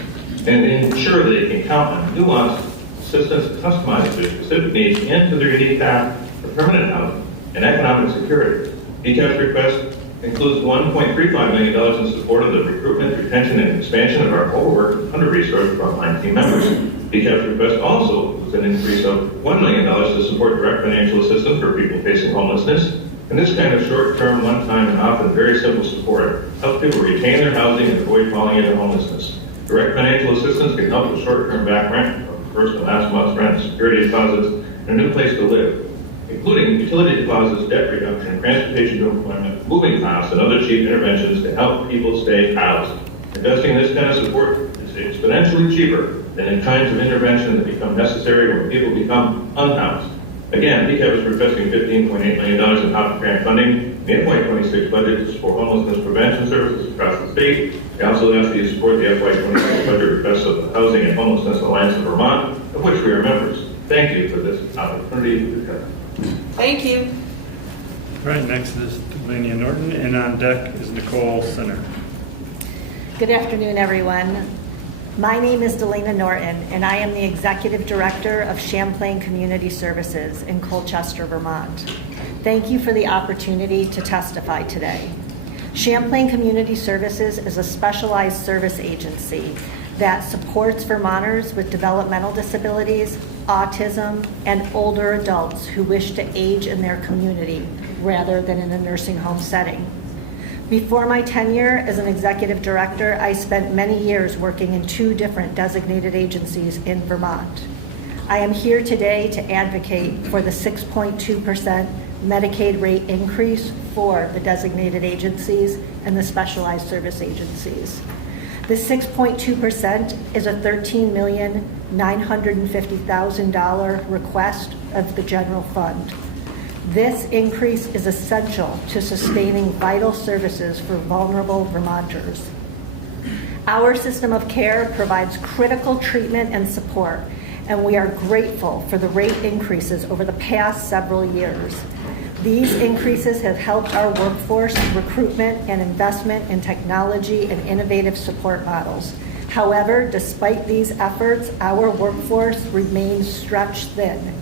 and ensure that they can count on nuanced assistance customized to their specific needs and to their unique path for permanent housing and economic security. VCAP's request includes $1.35 million in support of the recruitment, retention, and expansion of our overworked and under-resourced frontline team members. VCAP's request also was an increase of $1 million to support direct financial assistance for people facing homelessness. And this kind of short-term, one-time, and often very simple support helps people retain their housing and avoid falling into homelessness. Direct financial assistance can help with short-term back rent, first and last month's rent, security deposits, and a new place to live, including utility deposits, debt reduction, transportation to employment, moving costs, and other cheap interventions to help people stay housed. Investing in this kind of support is exponentially cheaper than in kinds of intervention that become necessary when people become unhoused. Again, VCAP is requesting $15.8 million in HOP grant funding in the FY26 budget to support homelessness prevention services across the state. We also ask that you support the FY26 budget requests of the Housing and Homelessness Alliance of Vermont, of which we are members. Thank you for this opportunity to discuss. Thank you. All right, next is Delania Norton, and on deck is Nicole Sinner. Good afternoon, everyone. My name is Delana Norton, and I am the Executive Director of Champlain Community Services in Colchester, Vermont. Thank you for the opportunity to testify today. Champlain Community Services is a specialized service agency that supports Vermonters with developmental disabilities, autism, and older adults who wish to age in their community rather than in a nursing home setting. Before my tenure as an executive director, I spent many years working in 2 different designated agencies in Vermont. I am here today to advocate for the 6.2% Medicaid rate increase for the designated agencies and the specialized service agencies. The 6.2% is a $13,950,000 request of the general fund. This increase is essential to sustaining vital services for vulnerable Vermonters. Our system of care provides critical treatment and support, and we are grateful for the rate increases over the past several years. These increases have helped our workforce recruitment and investment in technology and innovative support models. However, despite these efforts, our workforce remains stretched thin.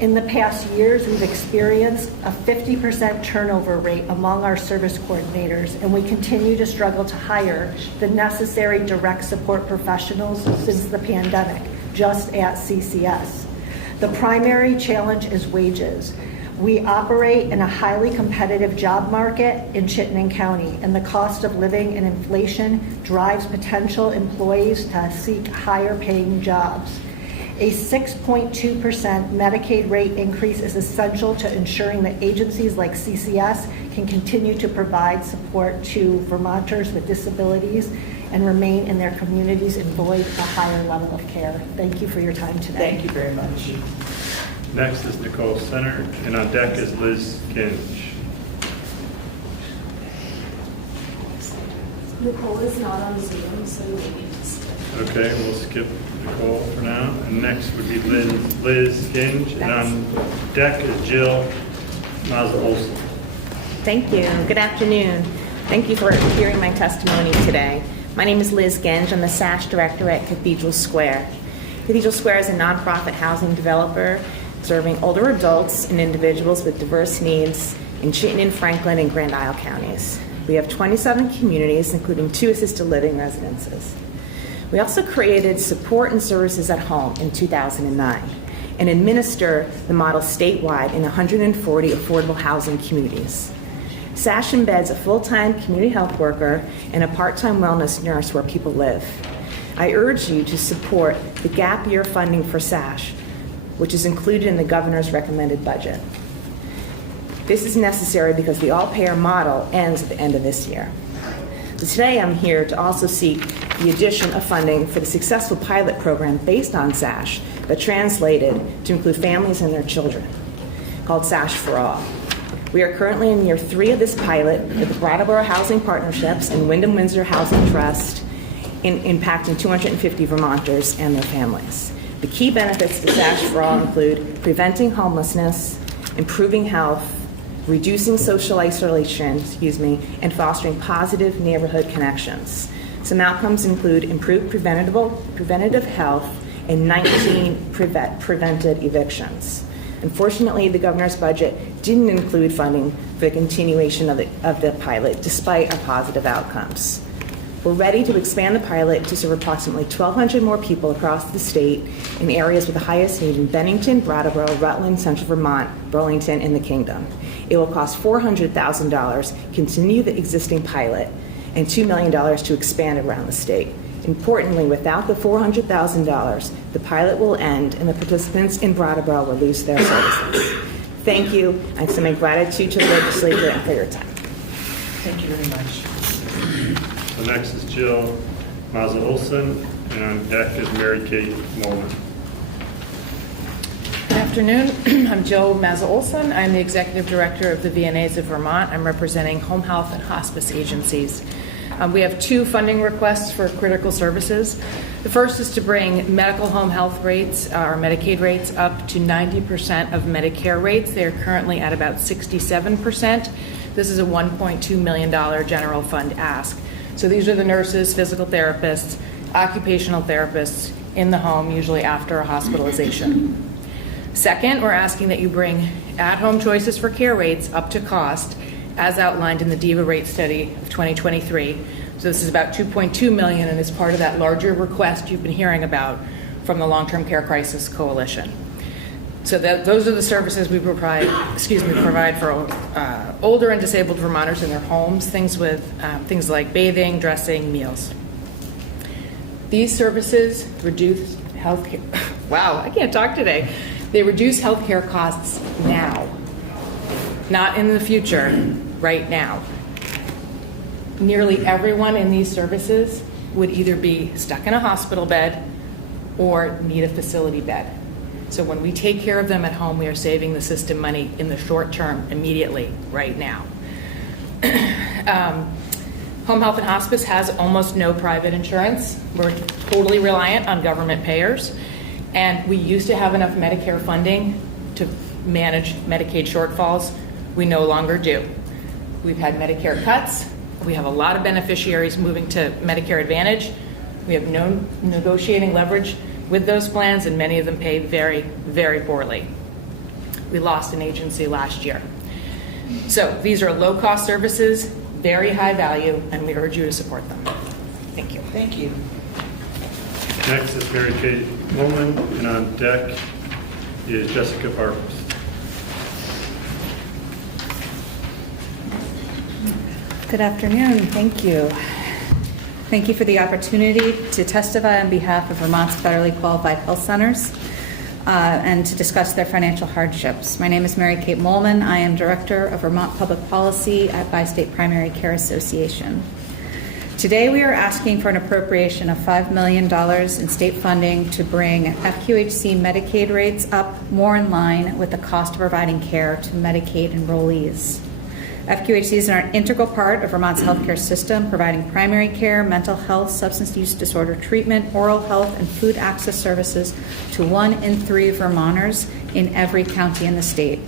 In the past years, we've experienced a 50% turnover rate among our service coordinators, and we continue to struggle to hire the necessary direct support professionals since the pandemic, just at CCS. The primary challenge is wages. We operate in a highly competitive job market in Chittenden County, and the cost of living and inflation drives potential employees to seek higher paying jobs. A 6.2% Medicaid rate increase is essential to ensuring that agencies like CCS can continue to provide support to Vermonters with disabilities and remain in their communities and enjoy a higher level of care. Thank you for your time today. Thank you very much. Next is Nicole Sinner, and on deck is Liz Ginge. Nicole is not on Zoom, so you may need to skip. Okay, we'll skip Nicole for now. And next would be Liz Ginge, and on deck is Jill Mazza Olson. Thank you. Good afternoon. Thank you for hearing my testimony today. My name is Liz Genge. I'm the SASH director at Cathedral Square. Cathedral Square is a nonprofit housing developer serving older adults and individuals with diverse needs in Chittenden, Franklin, and Grand Isle counties. We have 27 communities, including 2 assisted living residences. We also created support and services at home in 2009 and administer the model statewide in 140 affordable housing communities. SASH embeds a full-time community health worker and a part-time wellness nurse where people live. I urge you to support the gap year funding for SASH, which is included in the governor's recommended budget. This is necessary because the all-payer model ends at the end of this year. So today I'm here to also seek the addition of funding for the successful pilot program based on SASH, but translated to include families and their children, called SASH for All. We are currently in year 3 of this pilot with the Brattleboro Housing Partnerships and Wyndham Windsor Housing Trust impacting 250 Vermonters and their families. The key benefits to SASH for All include preventing homelessness, improving health, reducing social isolation, and fostering positive neighborhood connections. Some outcomes include improved preventative health and 19 prevented evictions. Unfortunately, the governor's budget didn't include funding for the continuation of the pilot, despite our positive outcomes. We're ready to expand the pilot to serve approximately 1,200 more people across the state in areas with the highest need in Bennington, Brattleboro, Rutland, Central Vermont, Burlington, and the Kingdom. It will cost $400,000 continue the existing pilot and $2 million to expand around the state. Importantly, without the $400,000, the pilot will end and the participants in Brattleboro will lose their services. Thank you. I extend my gratitude to the legislature and for your time. Thank you very much. So next is Jill Mazza Olson, and on deck is Mary Kate Molman. Good afternoon. I'm Jill Mazza Olson. I'm the Executive Director of the VNAs of Vermont. I'm representing home health and hospice agencies. We have 2 funding requests for critical services. The first is to bring medical home health rates, or Medicaid rates, up to 90% of Medicare rates. They are currently at about 67%. This is a $1.2 million general fund ask. So these are the nurses, physical therapists, occupational therapists in the home, usually after a hospitalization. Second, we're asking that you bring at-home choices for care rates up to cost, as outlined in the DEVA rate study of 2023. So this is about $2.2 million and is part of that larger request you've been hearing about from the Long-Term Care Crisis Coalition. So those are the services we provide for older and disabled Vermonters in their homes, things like bathing, dressing, meals. These services reduce healthcare. Wow, I can't talk today. They reduce healthcare costs now, not in the future, right now. Nearly everyone in these services would either be stuck in a hospital bed or need a facility bed. So when we take care of them at home, we are saving the system money in the short term, immediately, right now. Home health and hospice has almost no private insurance. We're totally reliant on government payers. And we used to have enough Medicare funding to manage Medicaid shortfalls. We no longer do. We've had Medicare cuts. We have a lot of beneficiaries moving to Medicare Advantage. We have no negotiating leverage with those plans, and many of them pay very, very poorly. We lost an agency last year. So these are low-cost services, very high value, and we urge you to support them. Thank you. Thank you. Next is Mary Kate Molman, and on deck is Jessica Parks. Good afternoon. Thank you. Thank you for the opportunity to testify on behalf of Vermont's federally qualified health centers and to discuss their financial hardships. My name is Mary Kate Molman. I am Director of Vermont Public Policy at Bi-State Primary Care Association. Today we are asking for an appropriation of $5 million in state funding to bring FQHC Medicaid rates up more in line with the cost of providing care to Medicaid enrollees. FQHCs are an integral part of Vermont's healthcare system, providing primary care, mental health, substance use disorder treatment, oral health, and food access services to 1 in 3 Vermonters in every county in the state.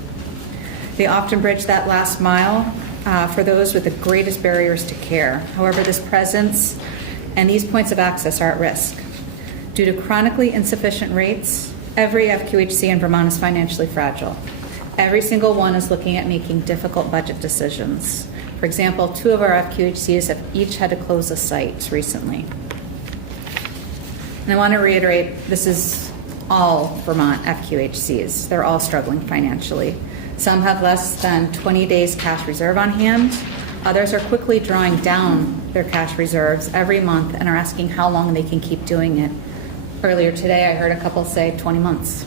They often bridge that last mile for those with the greatest barriers to care. However, this presence and these points of access are at risk. Due to chronically insufficient rates, every FQHC in Vermont is financially fragile. Every single one is looking at making difficult budget decisions. For example, 2 of our FQHCs have each had to close a site recently. And I want to reiterate, this is all Vermont FQHCs. They're all struggling financially. Some have less than 20 days cash reserve on hand. Others are quickly drawing down their cash reserves every month and are asking how long they can keep doing it. Earlier today, I heard a couple say 20 months.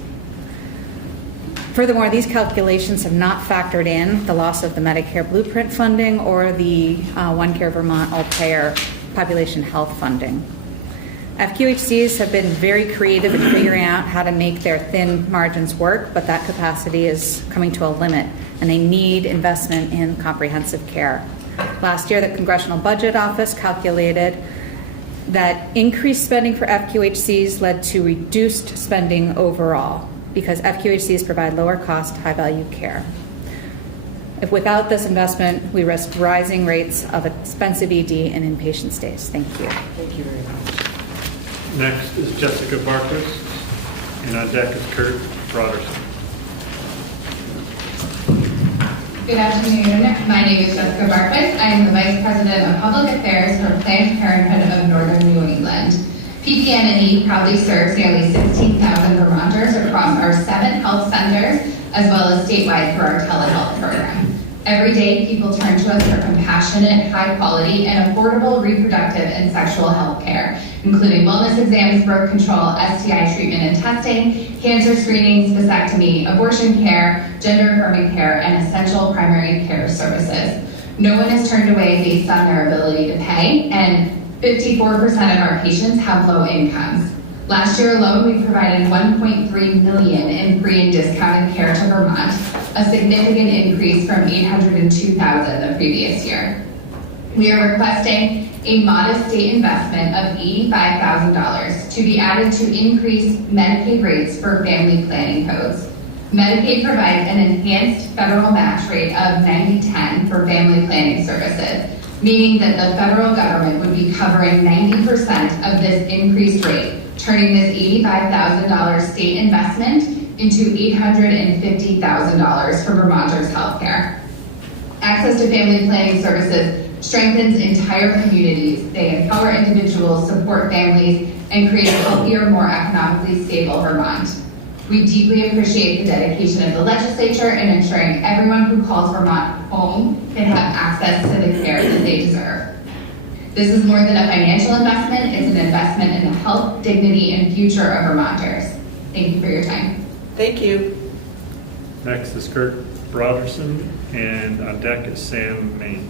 Furthermore, these calculations have not factored in the loss of the Medicare Blueprint funding or the One Care Vermont all-payer population health funding. FQHCs have been very creative in figuring out how to make their thin margins work, but that capacity is coming to a limit, and they need investment in comprehensive care. Last year, the Congressional Budget Office calculated that increased spending for FQHCs led to reduced spending overall because FQHCs provide lower cost, high value care. If without this investment, we risk rising rates of expensive ED and inpatient stays. Thank you. Thank you very much. Next is Jessica Barkus, and on deck is Kurt Broderson. Good afternoon. My name is Jessica Barkus. I am the Vice President of Public Affairs for Planned Parenthood of Northern New England. PPN&E proudly serves nearly 16,000 Vermonters across our 7 health centers, as well as statewide through our telehealth program. Every day, people turn to us for compassionate, high-quality, and affordable reproductive and sexual health care, including wellness exams, birth control, STI treatment and testing, cancer screenings, vasectomy, abortion care, gender-affirming care, and essential primary care services. No one is turned away based on their ability to pay, and 54% of our patients have low incomes. Last year alone, we provided $1.3 million in free and discounted care to Vermont, a significant increase from $802,000 the previous year. We are requesting a modest state investment of $85,000 to be added to increase Medicaid rates for family planning codes. Medicaid provides an enhanced federal match rate of 90/10 for family planning services, meaning that the federal government would be covering 90% of this increased rate, turning this $85,000 state investment into $850,000 for Vermonters' health care. Access to family planning services strengthens entire communities. They empower individuals, support families, and create a healthier, more economically stable Vermont. We deeply appreciate the dedication of the legislature in ensuring everyone who calls Vermont home can have access to the care that they deserve. This is more than a financial investment, it's an investment in the health, dignity, and future of Vermonters. Thank you for your time. Thank you. Next is Kurt Broderson, and on deck is Sam Main.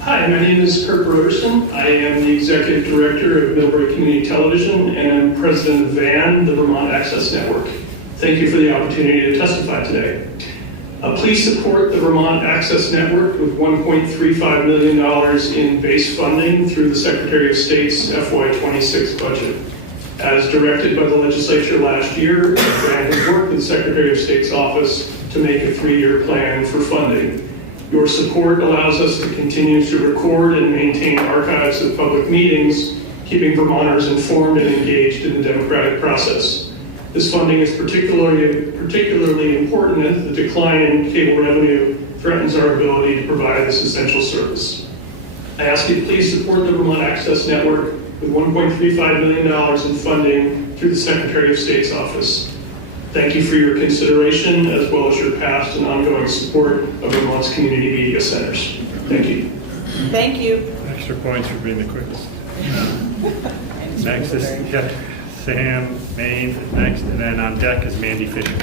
Hi, my name is Kurt Broderson. I am the Executive Director of Middlebury Community Television, and I'm President of VAN, the Vermont Access Network. Thank you for the opportunity to testify today. Please support the Vermont Access Network with $1.35 million in base funding through the Secretary of State's FY2026 budget. As directed by the legislature last year, VAN has worked with the Secretary of State's office to make a 3-year plan for funding. Your support allows us to continue to record and maintain archives of public meetings, keeping Vermonters informed and engaged in the democratic process. This funding is particularly important as the decline in cable revenue threatens our ability to provide this essential service. I ask you to please support the Vermont Access Network with $1.35 million in funding through the Secretary of State's office. Thank you for your consideration as well as your past and ongoing support of Vermont's community media centers. Thank you. Thank you. Extra points for being the quickest. Next is Sam Main next, and then on deck is Mandy Fisher.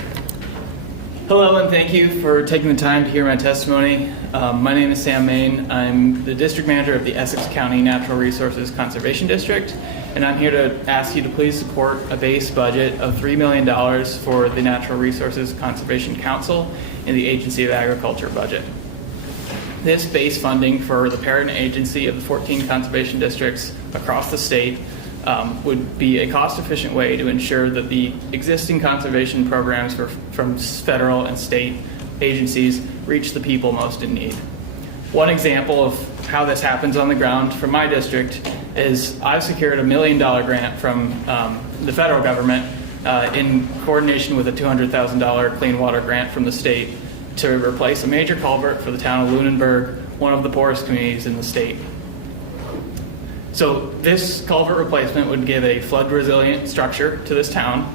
Hello, and thank you for taking the time to hear my testimony. My name is Sam Main. I'm the District Manager of the Essex County Natural Resources Conservation District, and I'm here to ask you to please support a base budget of $3 million for the Natural Resources Conservation Council in the Agency of Agriculture budget. This base funding for the parent agency of the 14 conservation districts across the state would be a cost-efficient way to ensure that the existing conservation programs from federal and state agencies reach the people most in need. One example of how this happens on the ground from my district is I've secured a $1 million grant from the federal government in coordination with a $200,000 clean water grant from the state to replace a major culvert for the town of Lunenburg, one of the poorest communities in the state. So this culvert replacement would give a flood resilient structure to this town.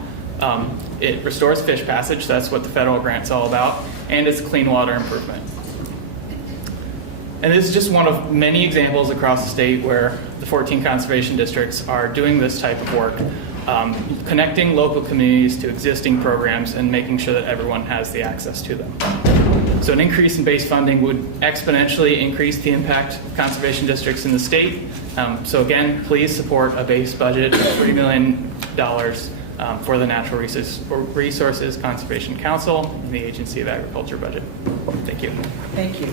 It restores fish passage, that's what the federal grant's all about, and it's a clean water improvement. And this is just one of many examples across the state where the 14 conservation districts are doing this type of work, connecting local communities to existing programs and making sure that everyone has the access to them. So an increase in base funding would exponentially increase the impact of conservation districts in the state. So again, please support a base budget of $3 million for the Natural Resources Conservation Council and the Agency of Agriculture budget. Thank you. Thank you.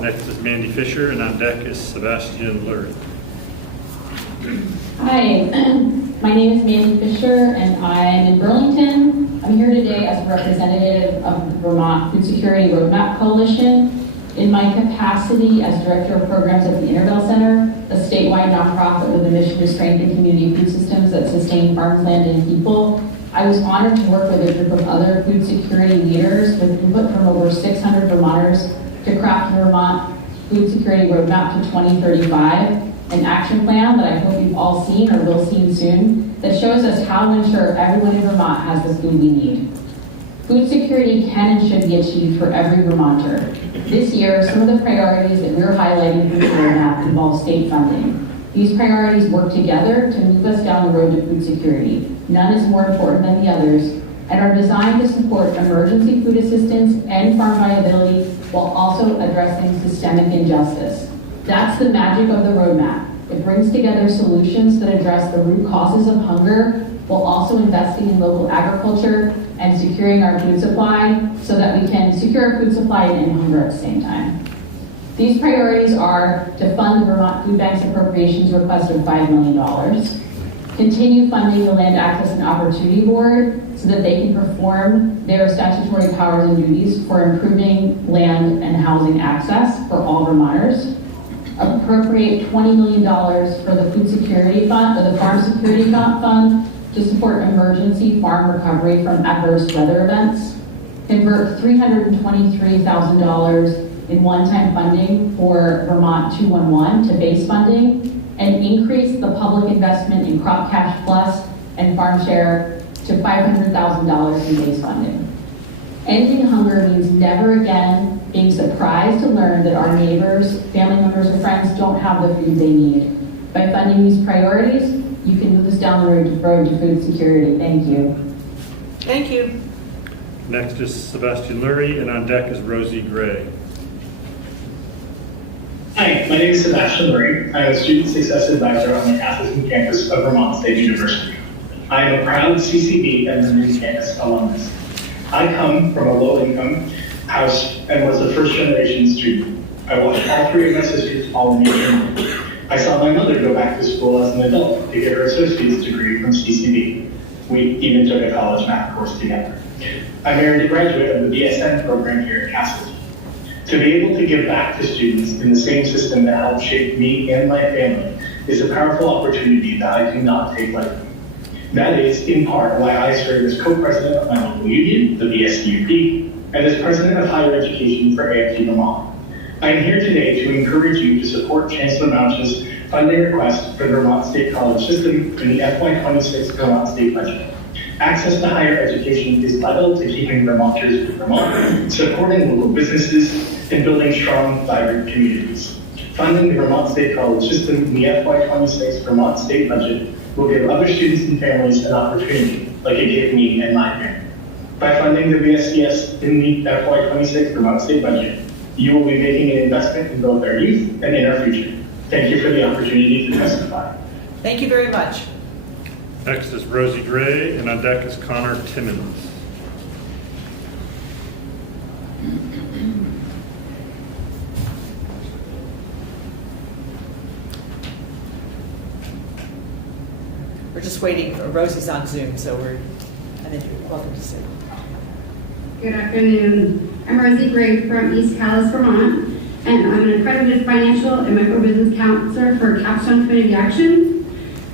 Next is Mandy Fisher, and on deck is Sebastian Lurie. Hi, my name is Mandy Fisher, and I'm in Burlington. I'm here today as a representative of the Vermont Food Security Roadmap Coalition in my capacity as Director of Programs at the Intervale Center, a statewide nonprofit with a mission to strengthen community food systems that sustain farms, land, and people. I was honored to work with a group of other food security leaders with input from over 600 Vermonters to craft the Vermont Food Security Roadmap to 2035, an action plan that I hope you've all seen or will see soon that shows us how to ensure everyone in Vermont has the food we need. Food security can and should be achieved for every Vermonter. This year, some of the priorities that we're highlighting from the roadmap involve state funding. These priorities work together to move us down the road to food security. None is more important than the others, and are designed to support emergency food assistance and farm viability while also addressing systemic injustice. That's the magic of the roadmap. It brings together solutions that address the root causes of hunger while also investing in local agriculture and securing our food supply so that we can secure our food supply and end hunger at the same time. These priorities are to fund the Vermont Food Bank's appropriations request of $5 million, continue funding the Land Access and Opportunity Board so that they can perform their statutory powers and duties for improving land and housing access for all Vermonters, appropriate $20 million for the Food Security Fund, or the Farm Security Fund, to support emergency farm recovery from adverse weather events, convert $323,000 in one-time funding for Vermont 211 to base funding, and increase the public investment in Crop Cash Plus and Farm Share to $500,000 in base funding. Ending hunger means never again being surprised to learn that our neighbors, family members, or friends don't have the food they need. By funding these priorities, you can move us down the road to food security. Thank you. Thank you. Next is Sebastian Lurie, and on deck is Rosie Gray. Hi, my name is Sebastian Lurie. I'm a Student Success Advisor on the Atherton campus of Vermont State University. I am a proud CCB and Marine Campus alumnus. I come from a low-income house and was a first-generation student. I watched all three of my sisters fall in engineering. I saw my mother go back to school as an adult to get her associate's degree from CCB. We even took a college math course together. I married a graduate of the BSN program here at Castleton. To be able to give back to students in the same system that helped shape me and my family is a powerful opportunity that I do not take lightly. That is, in part, why I serve as co-president of my local union, the VSUP, and as president of higher education for AFT Vermont. I am here today to encourage you to support Chancellor Mouch's funding request for the Vermont State College system in the FY2026 Vermont State budget. Access to higher education is vital to keeping Vermonters in Vermont, supporting local businesses, and building strong, vibrant communities. Funding the Vermont State College system in the FY2026 Vermont State budget will give other students and families an opportunity, like it gave me and my family. By funding the VSCS in the FY2026 Vermont State budget, you will be making an investment in both our youth and in our future. Thank you for the opportunity to testify. Thank you very much. Next is Rosie Gray, and on deck is Connor Timmons. We're just waiting. Rosie's on Zoom, so I think you're welcome to sit. Good afternoon. I'm Rosie Gray from East Calais, Vermont, and I'm an accredited financial and microbusiness counselor for Capstone Community Action.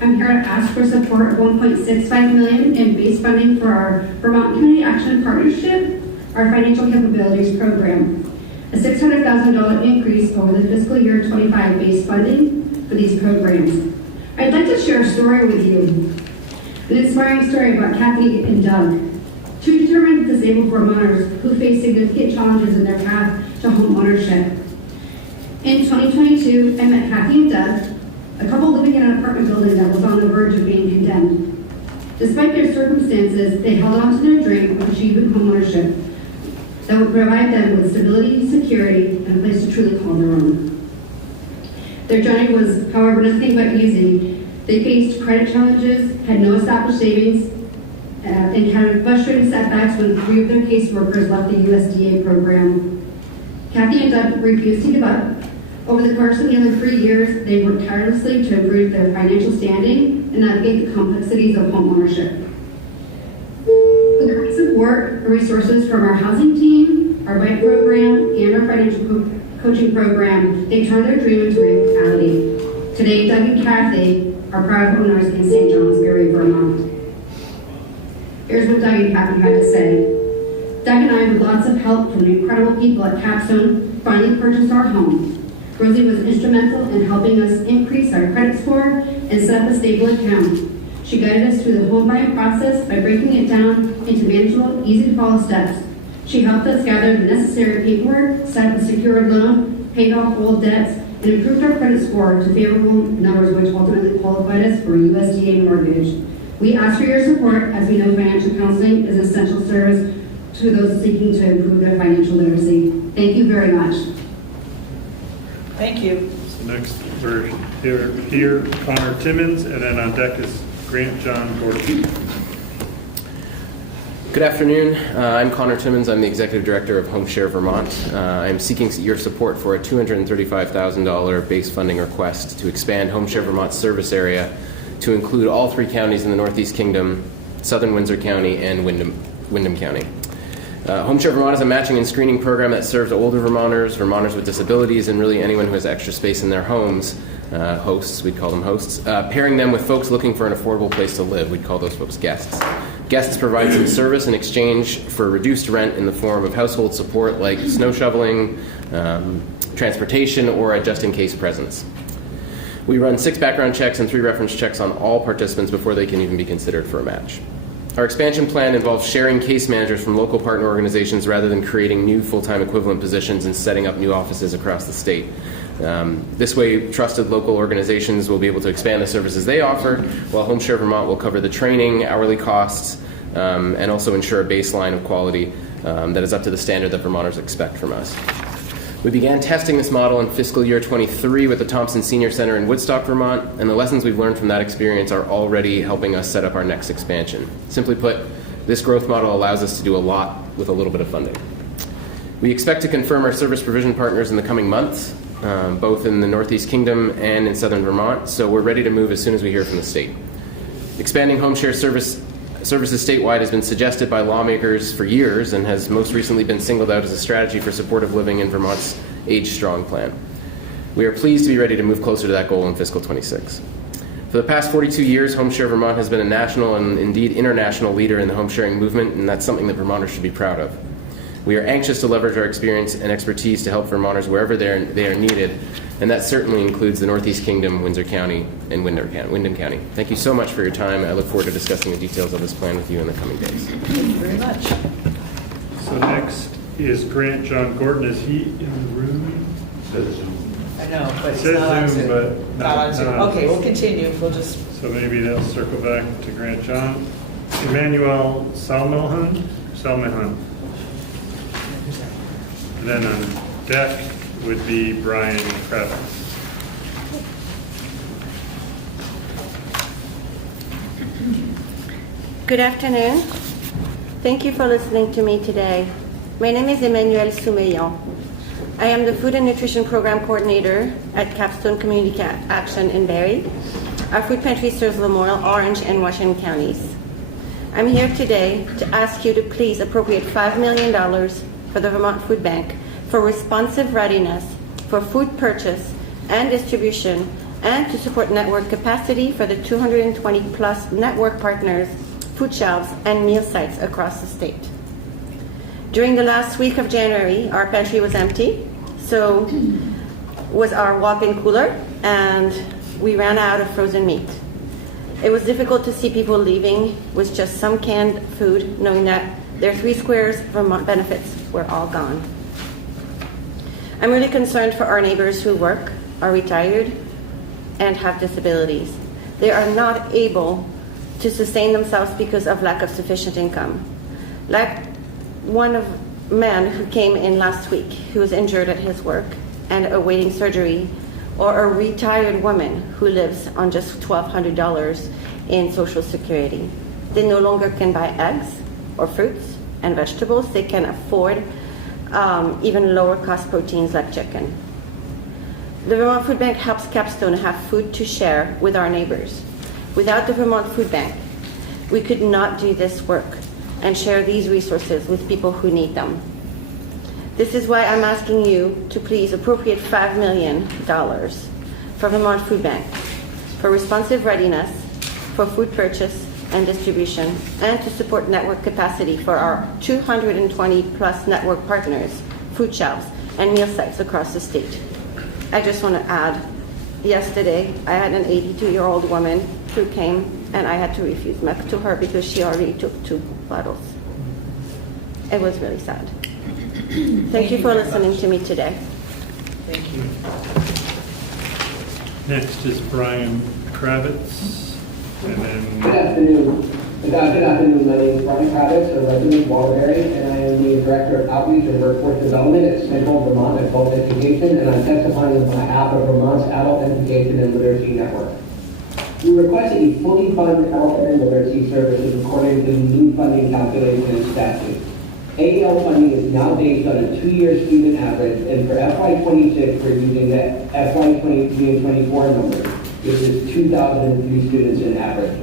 I'm here to ask for support of $1.65 million in base funding for our Vermont Community Action Partnership, our financial capabilities program. A $600,000 increase over the fiscal year 25 base funding for these programs. I'd like to share a story with you, an inspiring story about Kathy and Doug, two determined disabled Vermonters who face significant challenges in their path to home ownership. In 2022, I met Kathy and Doug, a couple living in an apartment building that was on the verge of being condemned. Despite their circumstances, they held on to their dream of achieving home ownership that would provide them with stability, security, and a place to truly call their own. Their journey was, however, nothing but easy. They faced credit challenges, had no established savings, encountered frustrating setbacks when 3 of their caseworkers left the USDA program. Kathy and Doug refused to give up. Over the course of nearly 3 years, they worked tirelessly to improve their financial standing and navigate the complexities of home ownership. With great support and resources from our housing team, our BITE program, and our financial coaching program, they turned their dream into reality. Today, Doug and Kathy are proud owners in St. Johnsbury, Vermont. Here's what Doug and Kathy had to say. Doug and I, with lots of help from the incredible people at Capstone, finally purchased our home. Rosie was instrumental in helping us increase our credit score and set up a stable account. She guided us through the home buying process by breaking it down into manageable, easy-to-follow steps. She helped us gather the necessary paperwork, set up a secured loan, paid off old debts, and improved our credit score to favorable numbers, which ultimately qualified us for a USDA mortgage. We ask for your support, as we know financial counseling is an essential service to those seeking to improve their financial literacy. Thank you very much. Thank you. So next, we're here Connor Timmons, and then on deck is Grant John Gordon. Good afternoon. I'm Connor Timmons. I'm the Executive Director of Home Share Vermont. I'm seeking your support for a $235,000 base funding request to expand Home Share Vermont's service area to include all 3 counties in the Northeast Kingdom, Southern Windsor County, and Windham County. Home Share Vermont is a matching and screening program that serves older Vermonters, Vermonters with disabilities, and really anyone who has extra space in their homes. Hosts, we'd call them hosts, pairing them with folks looking for an affordable place to live. We'd call those folks guests. Guests provide some service in exchange for reduced rent in the form of household support like snow shoveling, transportation, or a just-in-case presence. We run 6 background checks and 3 reference checks on all participants before they can even be considered for a match. Our expansion plan involves sharing case managers from local partner organizations rather than creating new full-time equivalent positions and setting up new offices across the state. This way, trusted local organizations will be able to expand the services they offer, while Home Share Vermont will cover the training, hourly costs, and also ensure a baseline of quality that is up to the standard that Vermonters expect from us. We began testing this model in fiscal year 23 with the Thompson Senior Center in Woodstock, Vermont, and the lessons we've learned from that experience are already helping us set up our next expansion. Simply put, this growth model allows us to do a lot with a little bit of funding. We expect to confirm our service provision partners in the coming months, both in the Northeast Kingdom and in Southern Vermont, so we're ready to move as soon as we hear from the state. Expanding home share services statewide has been suggested by lawmakers for years and has most recently been singled out as a strategy for supportive living in Vermont's Age Strong plan. We are pleased to be ready to move closer to that goal in fiscal 26. For the past 42 years, Home Share Vermont has been a national and indeed international leader in the home sharing movement, and that's something that Vermonters should be proud of. We are anxious to leverage our experience and expertise to help Vermonters wherever they are needed, and that certainly includes the Northeast Kingdom, Windsor County, and Windham County. Thank you so much for your time. I look forward to discussing the details of this plan with you in the coming days. Thank you very much. So next is Grant John Gordon. Is he in the room? I know, but it's Says not on Zoom, Zoom. but Not on Zoom. not- Okay, we'll continue. We'll just, So maybe they'll circle back to Grant John. Emmanuel Salmahan. And then on deck would be Brian Kravitz. Good afternoon. Thank you for listening to me today. My name is Emmanuel Soumeillon. I am the Food and Nutrition Program Coordinator at Capstone Community Action in Barrie. Our food pantry serves Lamoille, Orange, and Washington counties. I'm here today to ask you to please appropriate $5 million for the Vermont Food Bank for responsive readiness for food purchase and distribution and to support network capacity for the 220-plus network partners, food shelves, and meal sites across the state. During the last week of January, our pantry was empty, so was our walk-in cooler, and we ran out of frozen meat. It was difficult to see people leaving with just some canned food, knowing that their 3 squares Vermont benefits were all gone. I'm really concerned for our neighbors who work, are retired, and have disabilities. They are not able to sustain themselves because of lack of sufficient income. Like one of man who came in last week who was injured at his work and awaiting surgery, or a retired woman who lives on just $1,200 in Social Security. They no longer can buy eggs or fruits and vegetables. They can afford even lower cost proteins like chicken. The Vermont Food Bank helps Capstone have food to share with our neighbors. Without the Vermont Food Bank, we could not do this work and share these resources with people who need them. This is why I'm asking you to please appropriate $5 million for Vermont Food Bank, for responsive readiness, for food purchase and distribution, and to support network capacity for our 220-plus network partners, food shelves, and meal sites across the state. I just want to add, yesterday I had an 82-year-old woman who came, and I had to refuse milk to her because she already took 2 bottles. It was really sad. Thank you for listening to me today. Thank you. Next is Brian Kravitz, and then... Good afternoon. Good afternoon. My name is Brian Kravitz, a resident of Waterbury, and I am the Director of Outreach and Workforce Development at Central Vermont Adult Education, and I'm testifying on behalf of Vermont's Adult Education and Literacy Network. We request that you fully fund adult and literacy services according to the new funding calculation and statute. AEL funding is now based on a 2-year student average, and for FY26, we're using the FY23 and 24 numbers, which is 2,003 students in average.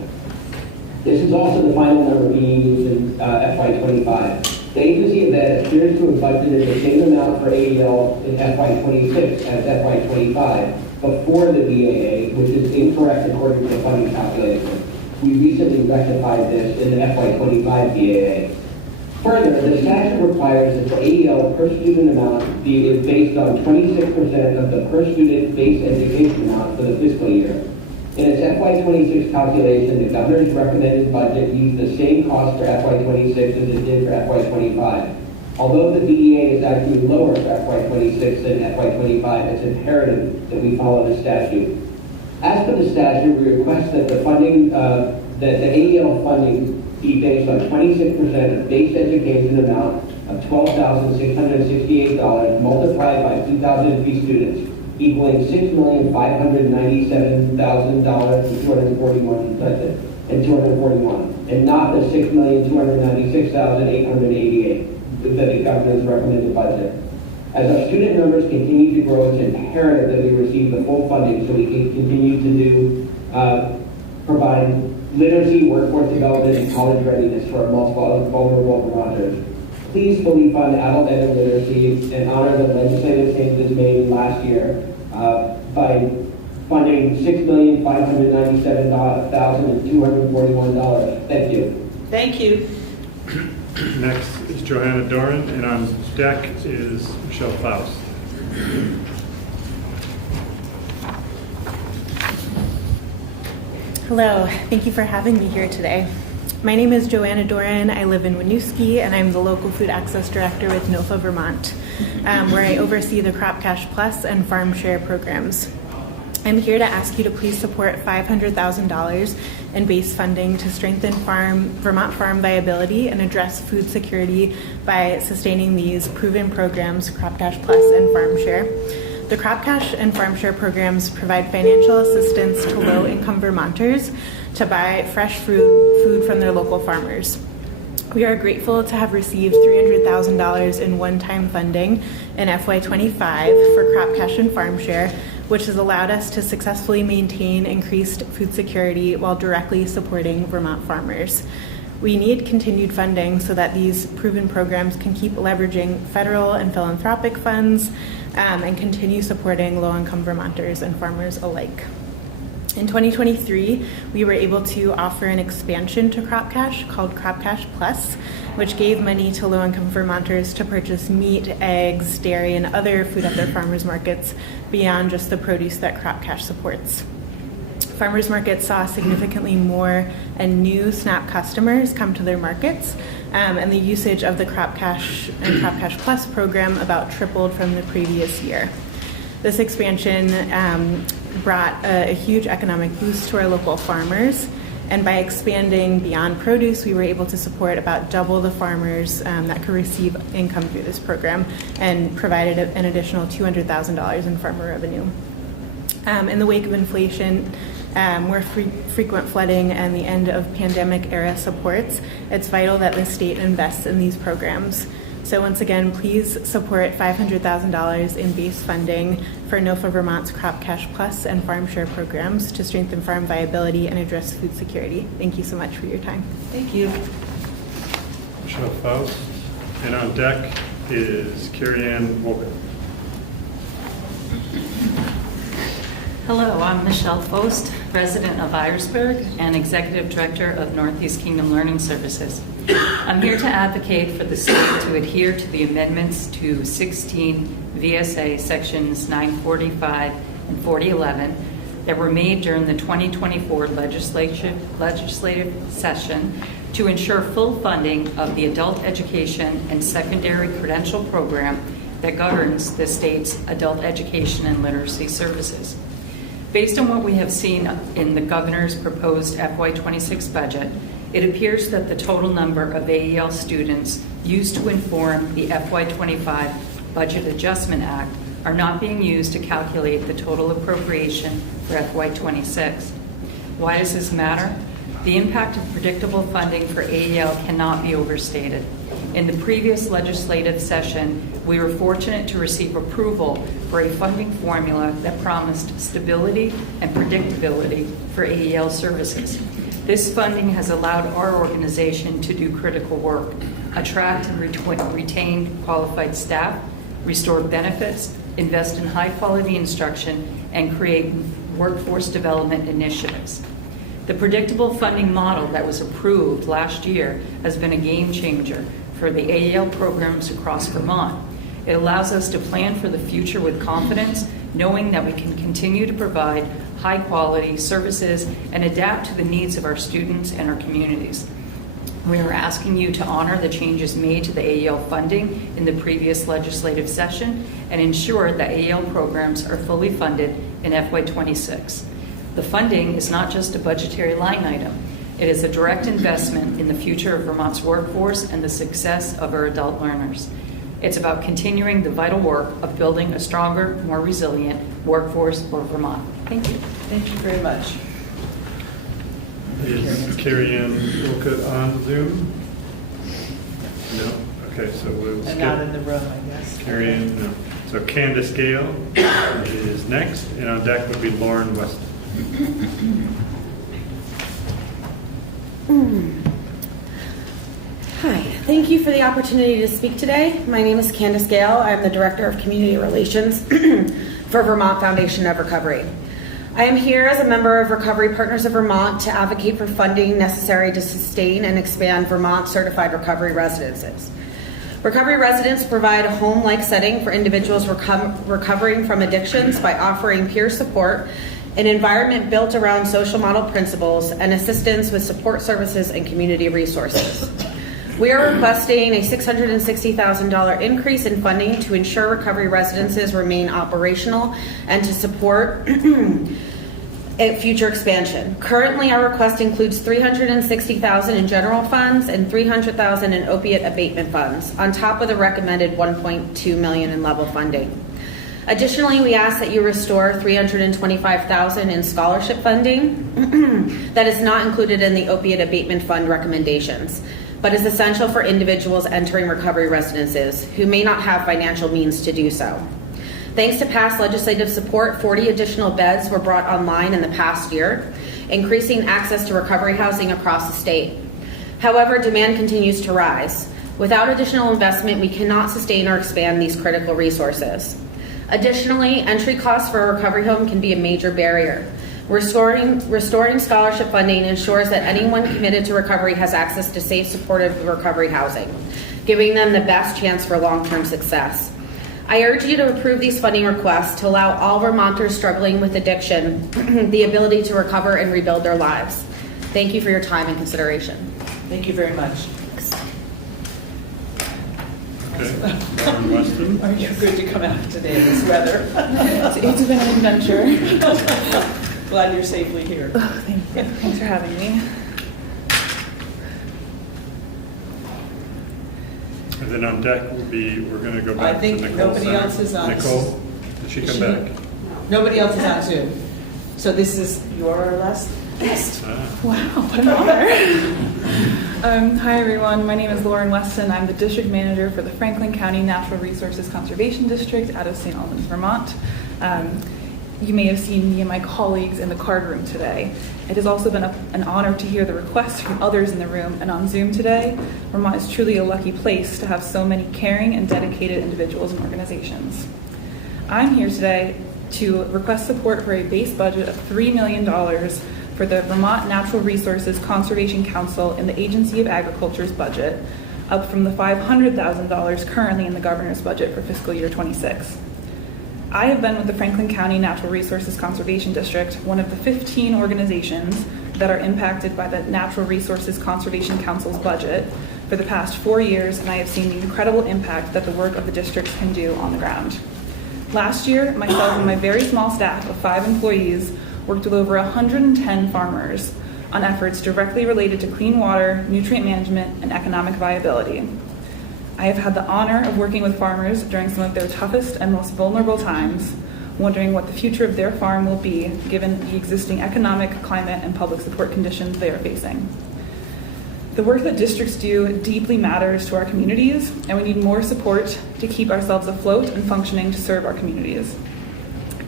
This is also the final number being used in FY25. The Agency of Ed appears to have budgeted the same amount for AEL in FY26 as FY25 before the BAA, which is incorrect according to the funding calculation. We recently rectified this in the FY25 BAA. Further, the statute requires that the AEL per student amount be based on 26% of the per student base education amount for the fiscal year. In its FY26 calculation, the governor's recommended budget used the same cost for FY26 as it did for FY25. Although the BEA is actually lower for FY26 than FY25, it's imperative that we follow the statute. As for the statute, we request that the funding, that the AEL funding be based on 26% of base education amount of $12,668 multiplied by 2,003 students, equaling $6,597,241, and not the $6,296,888 that the governor's recommended budget. As our student numbers continue to grow, it's imperative that we receive the full funding so we can continue to provide literacy, workforce development, and college readiness for our multiple vulnerable Vermonters. Please fully fund adult ed and literacy and honor the legislative changes made last year by funding $6,597,241. Thank you. Thank you. Next is Johanna Doran, and on deck is Michelle Faust. Hello, thank you for having me here today. My name is Joanna Doran. I live in Winooski, and I'm the local food access director with NOFA Vermont, where I oversee the Crop Cash Plus and Farm Share programs. I'm here to ask you to please support $500,000 in base funding to strengthen Vermont farm viability and address food security by sustaining these proven programs, Crop Cash Plus and Farm Share. The Crop Cash and Farm Share programs provide financial assistance to low-income Vermonters to buy fresh food from their local farmers. We are grateful to have received $300,000 in one-time funding in FY25 for Crop Cash and Farm Share, which has allowed us to successfully maintain increased food security while directly supporting Vermont farmers. We need continued funding so that these proven programs can keep leveraging federal and philanthropic funds and continue supporting low-income Vermonters and farmers alike. In 2023, we were able to offer an expansion to Crop Cash called Crop Cash Plus, which gave money to low-income Vermonters to purchase meat, eggs, dairy, and other food at their farmers markets beyond just the produce that Crop Cash supports. Farmers markets saw significantly more and new SNAP customers come to their markets, and the usage of the Crop Cash and Crop Cash Plus program about tripled from the previous year. This expansion brought a huge economic boost to our local farmers, and by expanding beyond produce, we were able to support about double the farmers that could receive income through this program and provided an additional $200,000 in farmer revenue. In the wake of inflation, more frequent flooding, and the end of pandemic-era supports, it's vital that the state invests in these programs. So once again, please support $500,000 in base funding for NOFA Vermont's Crop Cash Plus and Farm Share programs to strengthen farm viability and address food security. Thank you so much for your time. Thank you. Michelle Faust. And on deck is Carrie Ann Wolcott. Hello, I'm Michelle Faust, resident of Irisburg and Executive Director of Northeast Kingdom Learning Services. I'm here to advocate for the state to adhere to the amendments to 16 VSA Sections 945 and 4011 that were made during the 2024 legislative session to ensure full funding of the adult education and secondary credential program that governs the state's adult education and literacy services. Based on what we have seen in the governor's proposed FY2026 budget, it appears that the total number of AEL students used to inform the FY25 Budget Adjustment Act are not being used to calculate the total appropriation for FY26. Why does this matter? The impact of predictable funding for AEL cannot be overstated. In the previous legislative session, we were fortunate to receive approval for a funding formula that promised stability and predictability for AEL services. This funding has allowed our organization to do critical work, attract and retain qualified staff, restore benefits, invest in high-quality instruction, and create workforce development initiatives. The predictable funding model that was approved last year has been a game changer for the AEL programs across Vermont. It allows us to plan for the future with confidence, knowing that we can continue to provide high-quality services and adapt to the needs of our students and our communities. We are asking you to honor the changes made to the AEL funding in the previous legislative session and ensure that AEL programs are fully funded in FY26. The funding is not just a budgetary line item. It is a direct investment in the future of Vermont's workforce and the success of our adult learners. It's about continuing the vital work of building a stronger, more resilient workforce for Vermont. Thank you. Thank you very much. Is Carrie Ann Wolcott on Zoom? No? Okay, so we'll skip. And not in the room, I guess. Carrie Ann, no. So Candace Gale is next, and on deck would be Lauren Weston. Hi, thank you for the opportunity to speak today. My name is Candace Gale. I'm the Director of Community Relations for Vermont Foundation of Recovery. I am here as a member of Recovery Partners of Vermont to advocate for funding necessary to sustain and expand Vermont certified recovery residences. Recovery residents provide a home-like setting for individuals recovering from addictions by offering peer support, an environment built around social model principles, and assistance with support services and community resources. We are requesting a $660,000 increase in funding to ensure recovery residences remain operational and to support future expansion. Currently, our request includes $360,000 in general funds and $300,000 in opiate abatement funds, on top of the recommended $1.2 million in level funding. Additionally, we ask that you restore $325,000 in scholarship funding that is not included in the opiate abatement fund recommendations, but is essential for individuals entering recovery residences who may not have financial means to do so. Thanks to past legislative support, 40 additional beds were brought online in the past year, increasing access to recovery housing across the state. However, demand continues to rise. Without additional investment, we cannot sustain or expand these critical resources. Additionally, entry costs for a recovery home can be a major barrier. Restoring scholarship funding ensures that anyone committed to recovery has access to safe, supportive recovery housing, giving them the best chance for long-term success. I urge you to approve these funding requests to allow all Vermonters struggling with addiction the ability to recover and rebuild their lives. Thank you for your time and consideration. Thank you very much. Okay. Lauren Weston. Aren't you good to come out today in this weather? It's been an adventure. Glad you're safely here. Oh, thank you. Thanks for having me. And then on deck we're going to go back I think to Nicole. nobody else is on. Nicole, did she come back? Nobody else is on Zoom. So this is your last guest. Wow, what an honor. Hi everyone, my name is Lauren Weston. I'm the district manager for the Franklin County Natural Resources Conservation District out of St. Albans, Vermont. You may have seen me and my colleagues in the card room today. It has also been an honor to hear the requests from others in the room and on Zoom today. Vermont is truly a lucky place to have so many caring and dedicated individuals and organizations. I'm here today to request support for a base budget of $3 million for the Vermont Natural Resources Conservation Council in the Agency of Agriculture's budget, up from the $500,000 currently in the governor's budget for fiscal year 26. I have been with the Franklin County Natural Resources Conservation District, one of the 15 organizations that are impacted by the Natural Resources Conservation Council's budget for the past 4 years, and I have seen the incredible impact that the work of the districts can do on the ground. Last year, myself and my very small staff of 5 employees worked with over 110 farmers on efforts directly related to clean water, nutrient management, and economic viability. I have had the honor of working with farmers during some of their toughest and most vulnerable times, wondering what the future of their farm will be given the existing economic, climate, and public support conditions they are facing. The work that districts do deeply matters to our communities, and we need more support to keep ourselves afloat and functioning to serve our communities.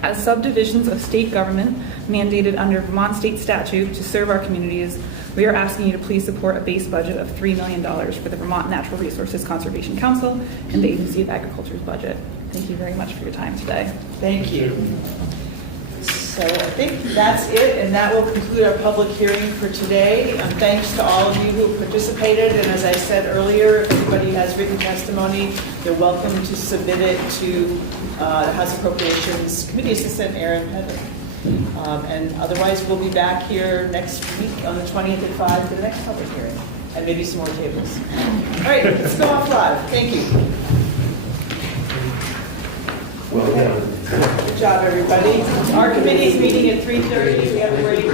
As subdivisions of state government mandated under Vermont state statute to serve our communities, we are asking you to please support a base budget of $3 million for the Vermont Natural Resources Conservation Council and the Agency of Agriculture's budget. Thank you very much for your time today. Thank you. So I think that's it, and that will conclude our public hearing for today. Thanks to all of you who participated, and as I said earlier, if anybody has written testimony, they're welcome to submit it to the House Appropriations Committee Assistant Aaron Heather. And otherwise, we'll be back here next week on the 20th at 5 for the next public hearing, and maybe some more tables. All right, let's go off live. Thank you. Well done. Good job, everybody. Our committee is meeting at 3:30. We have a break.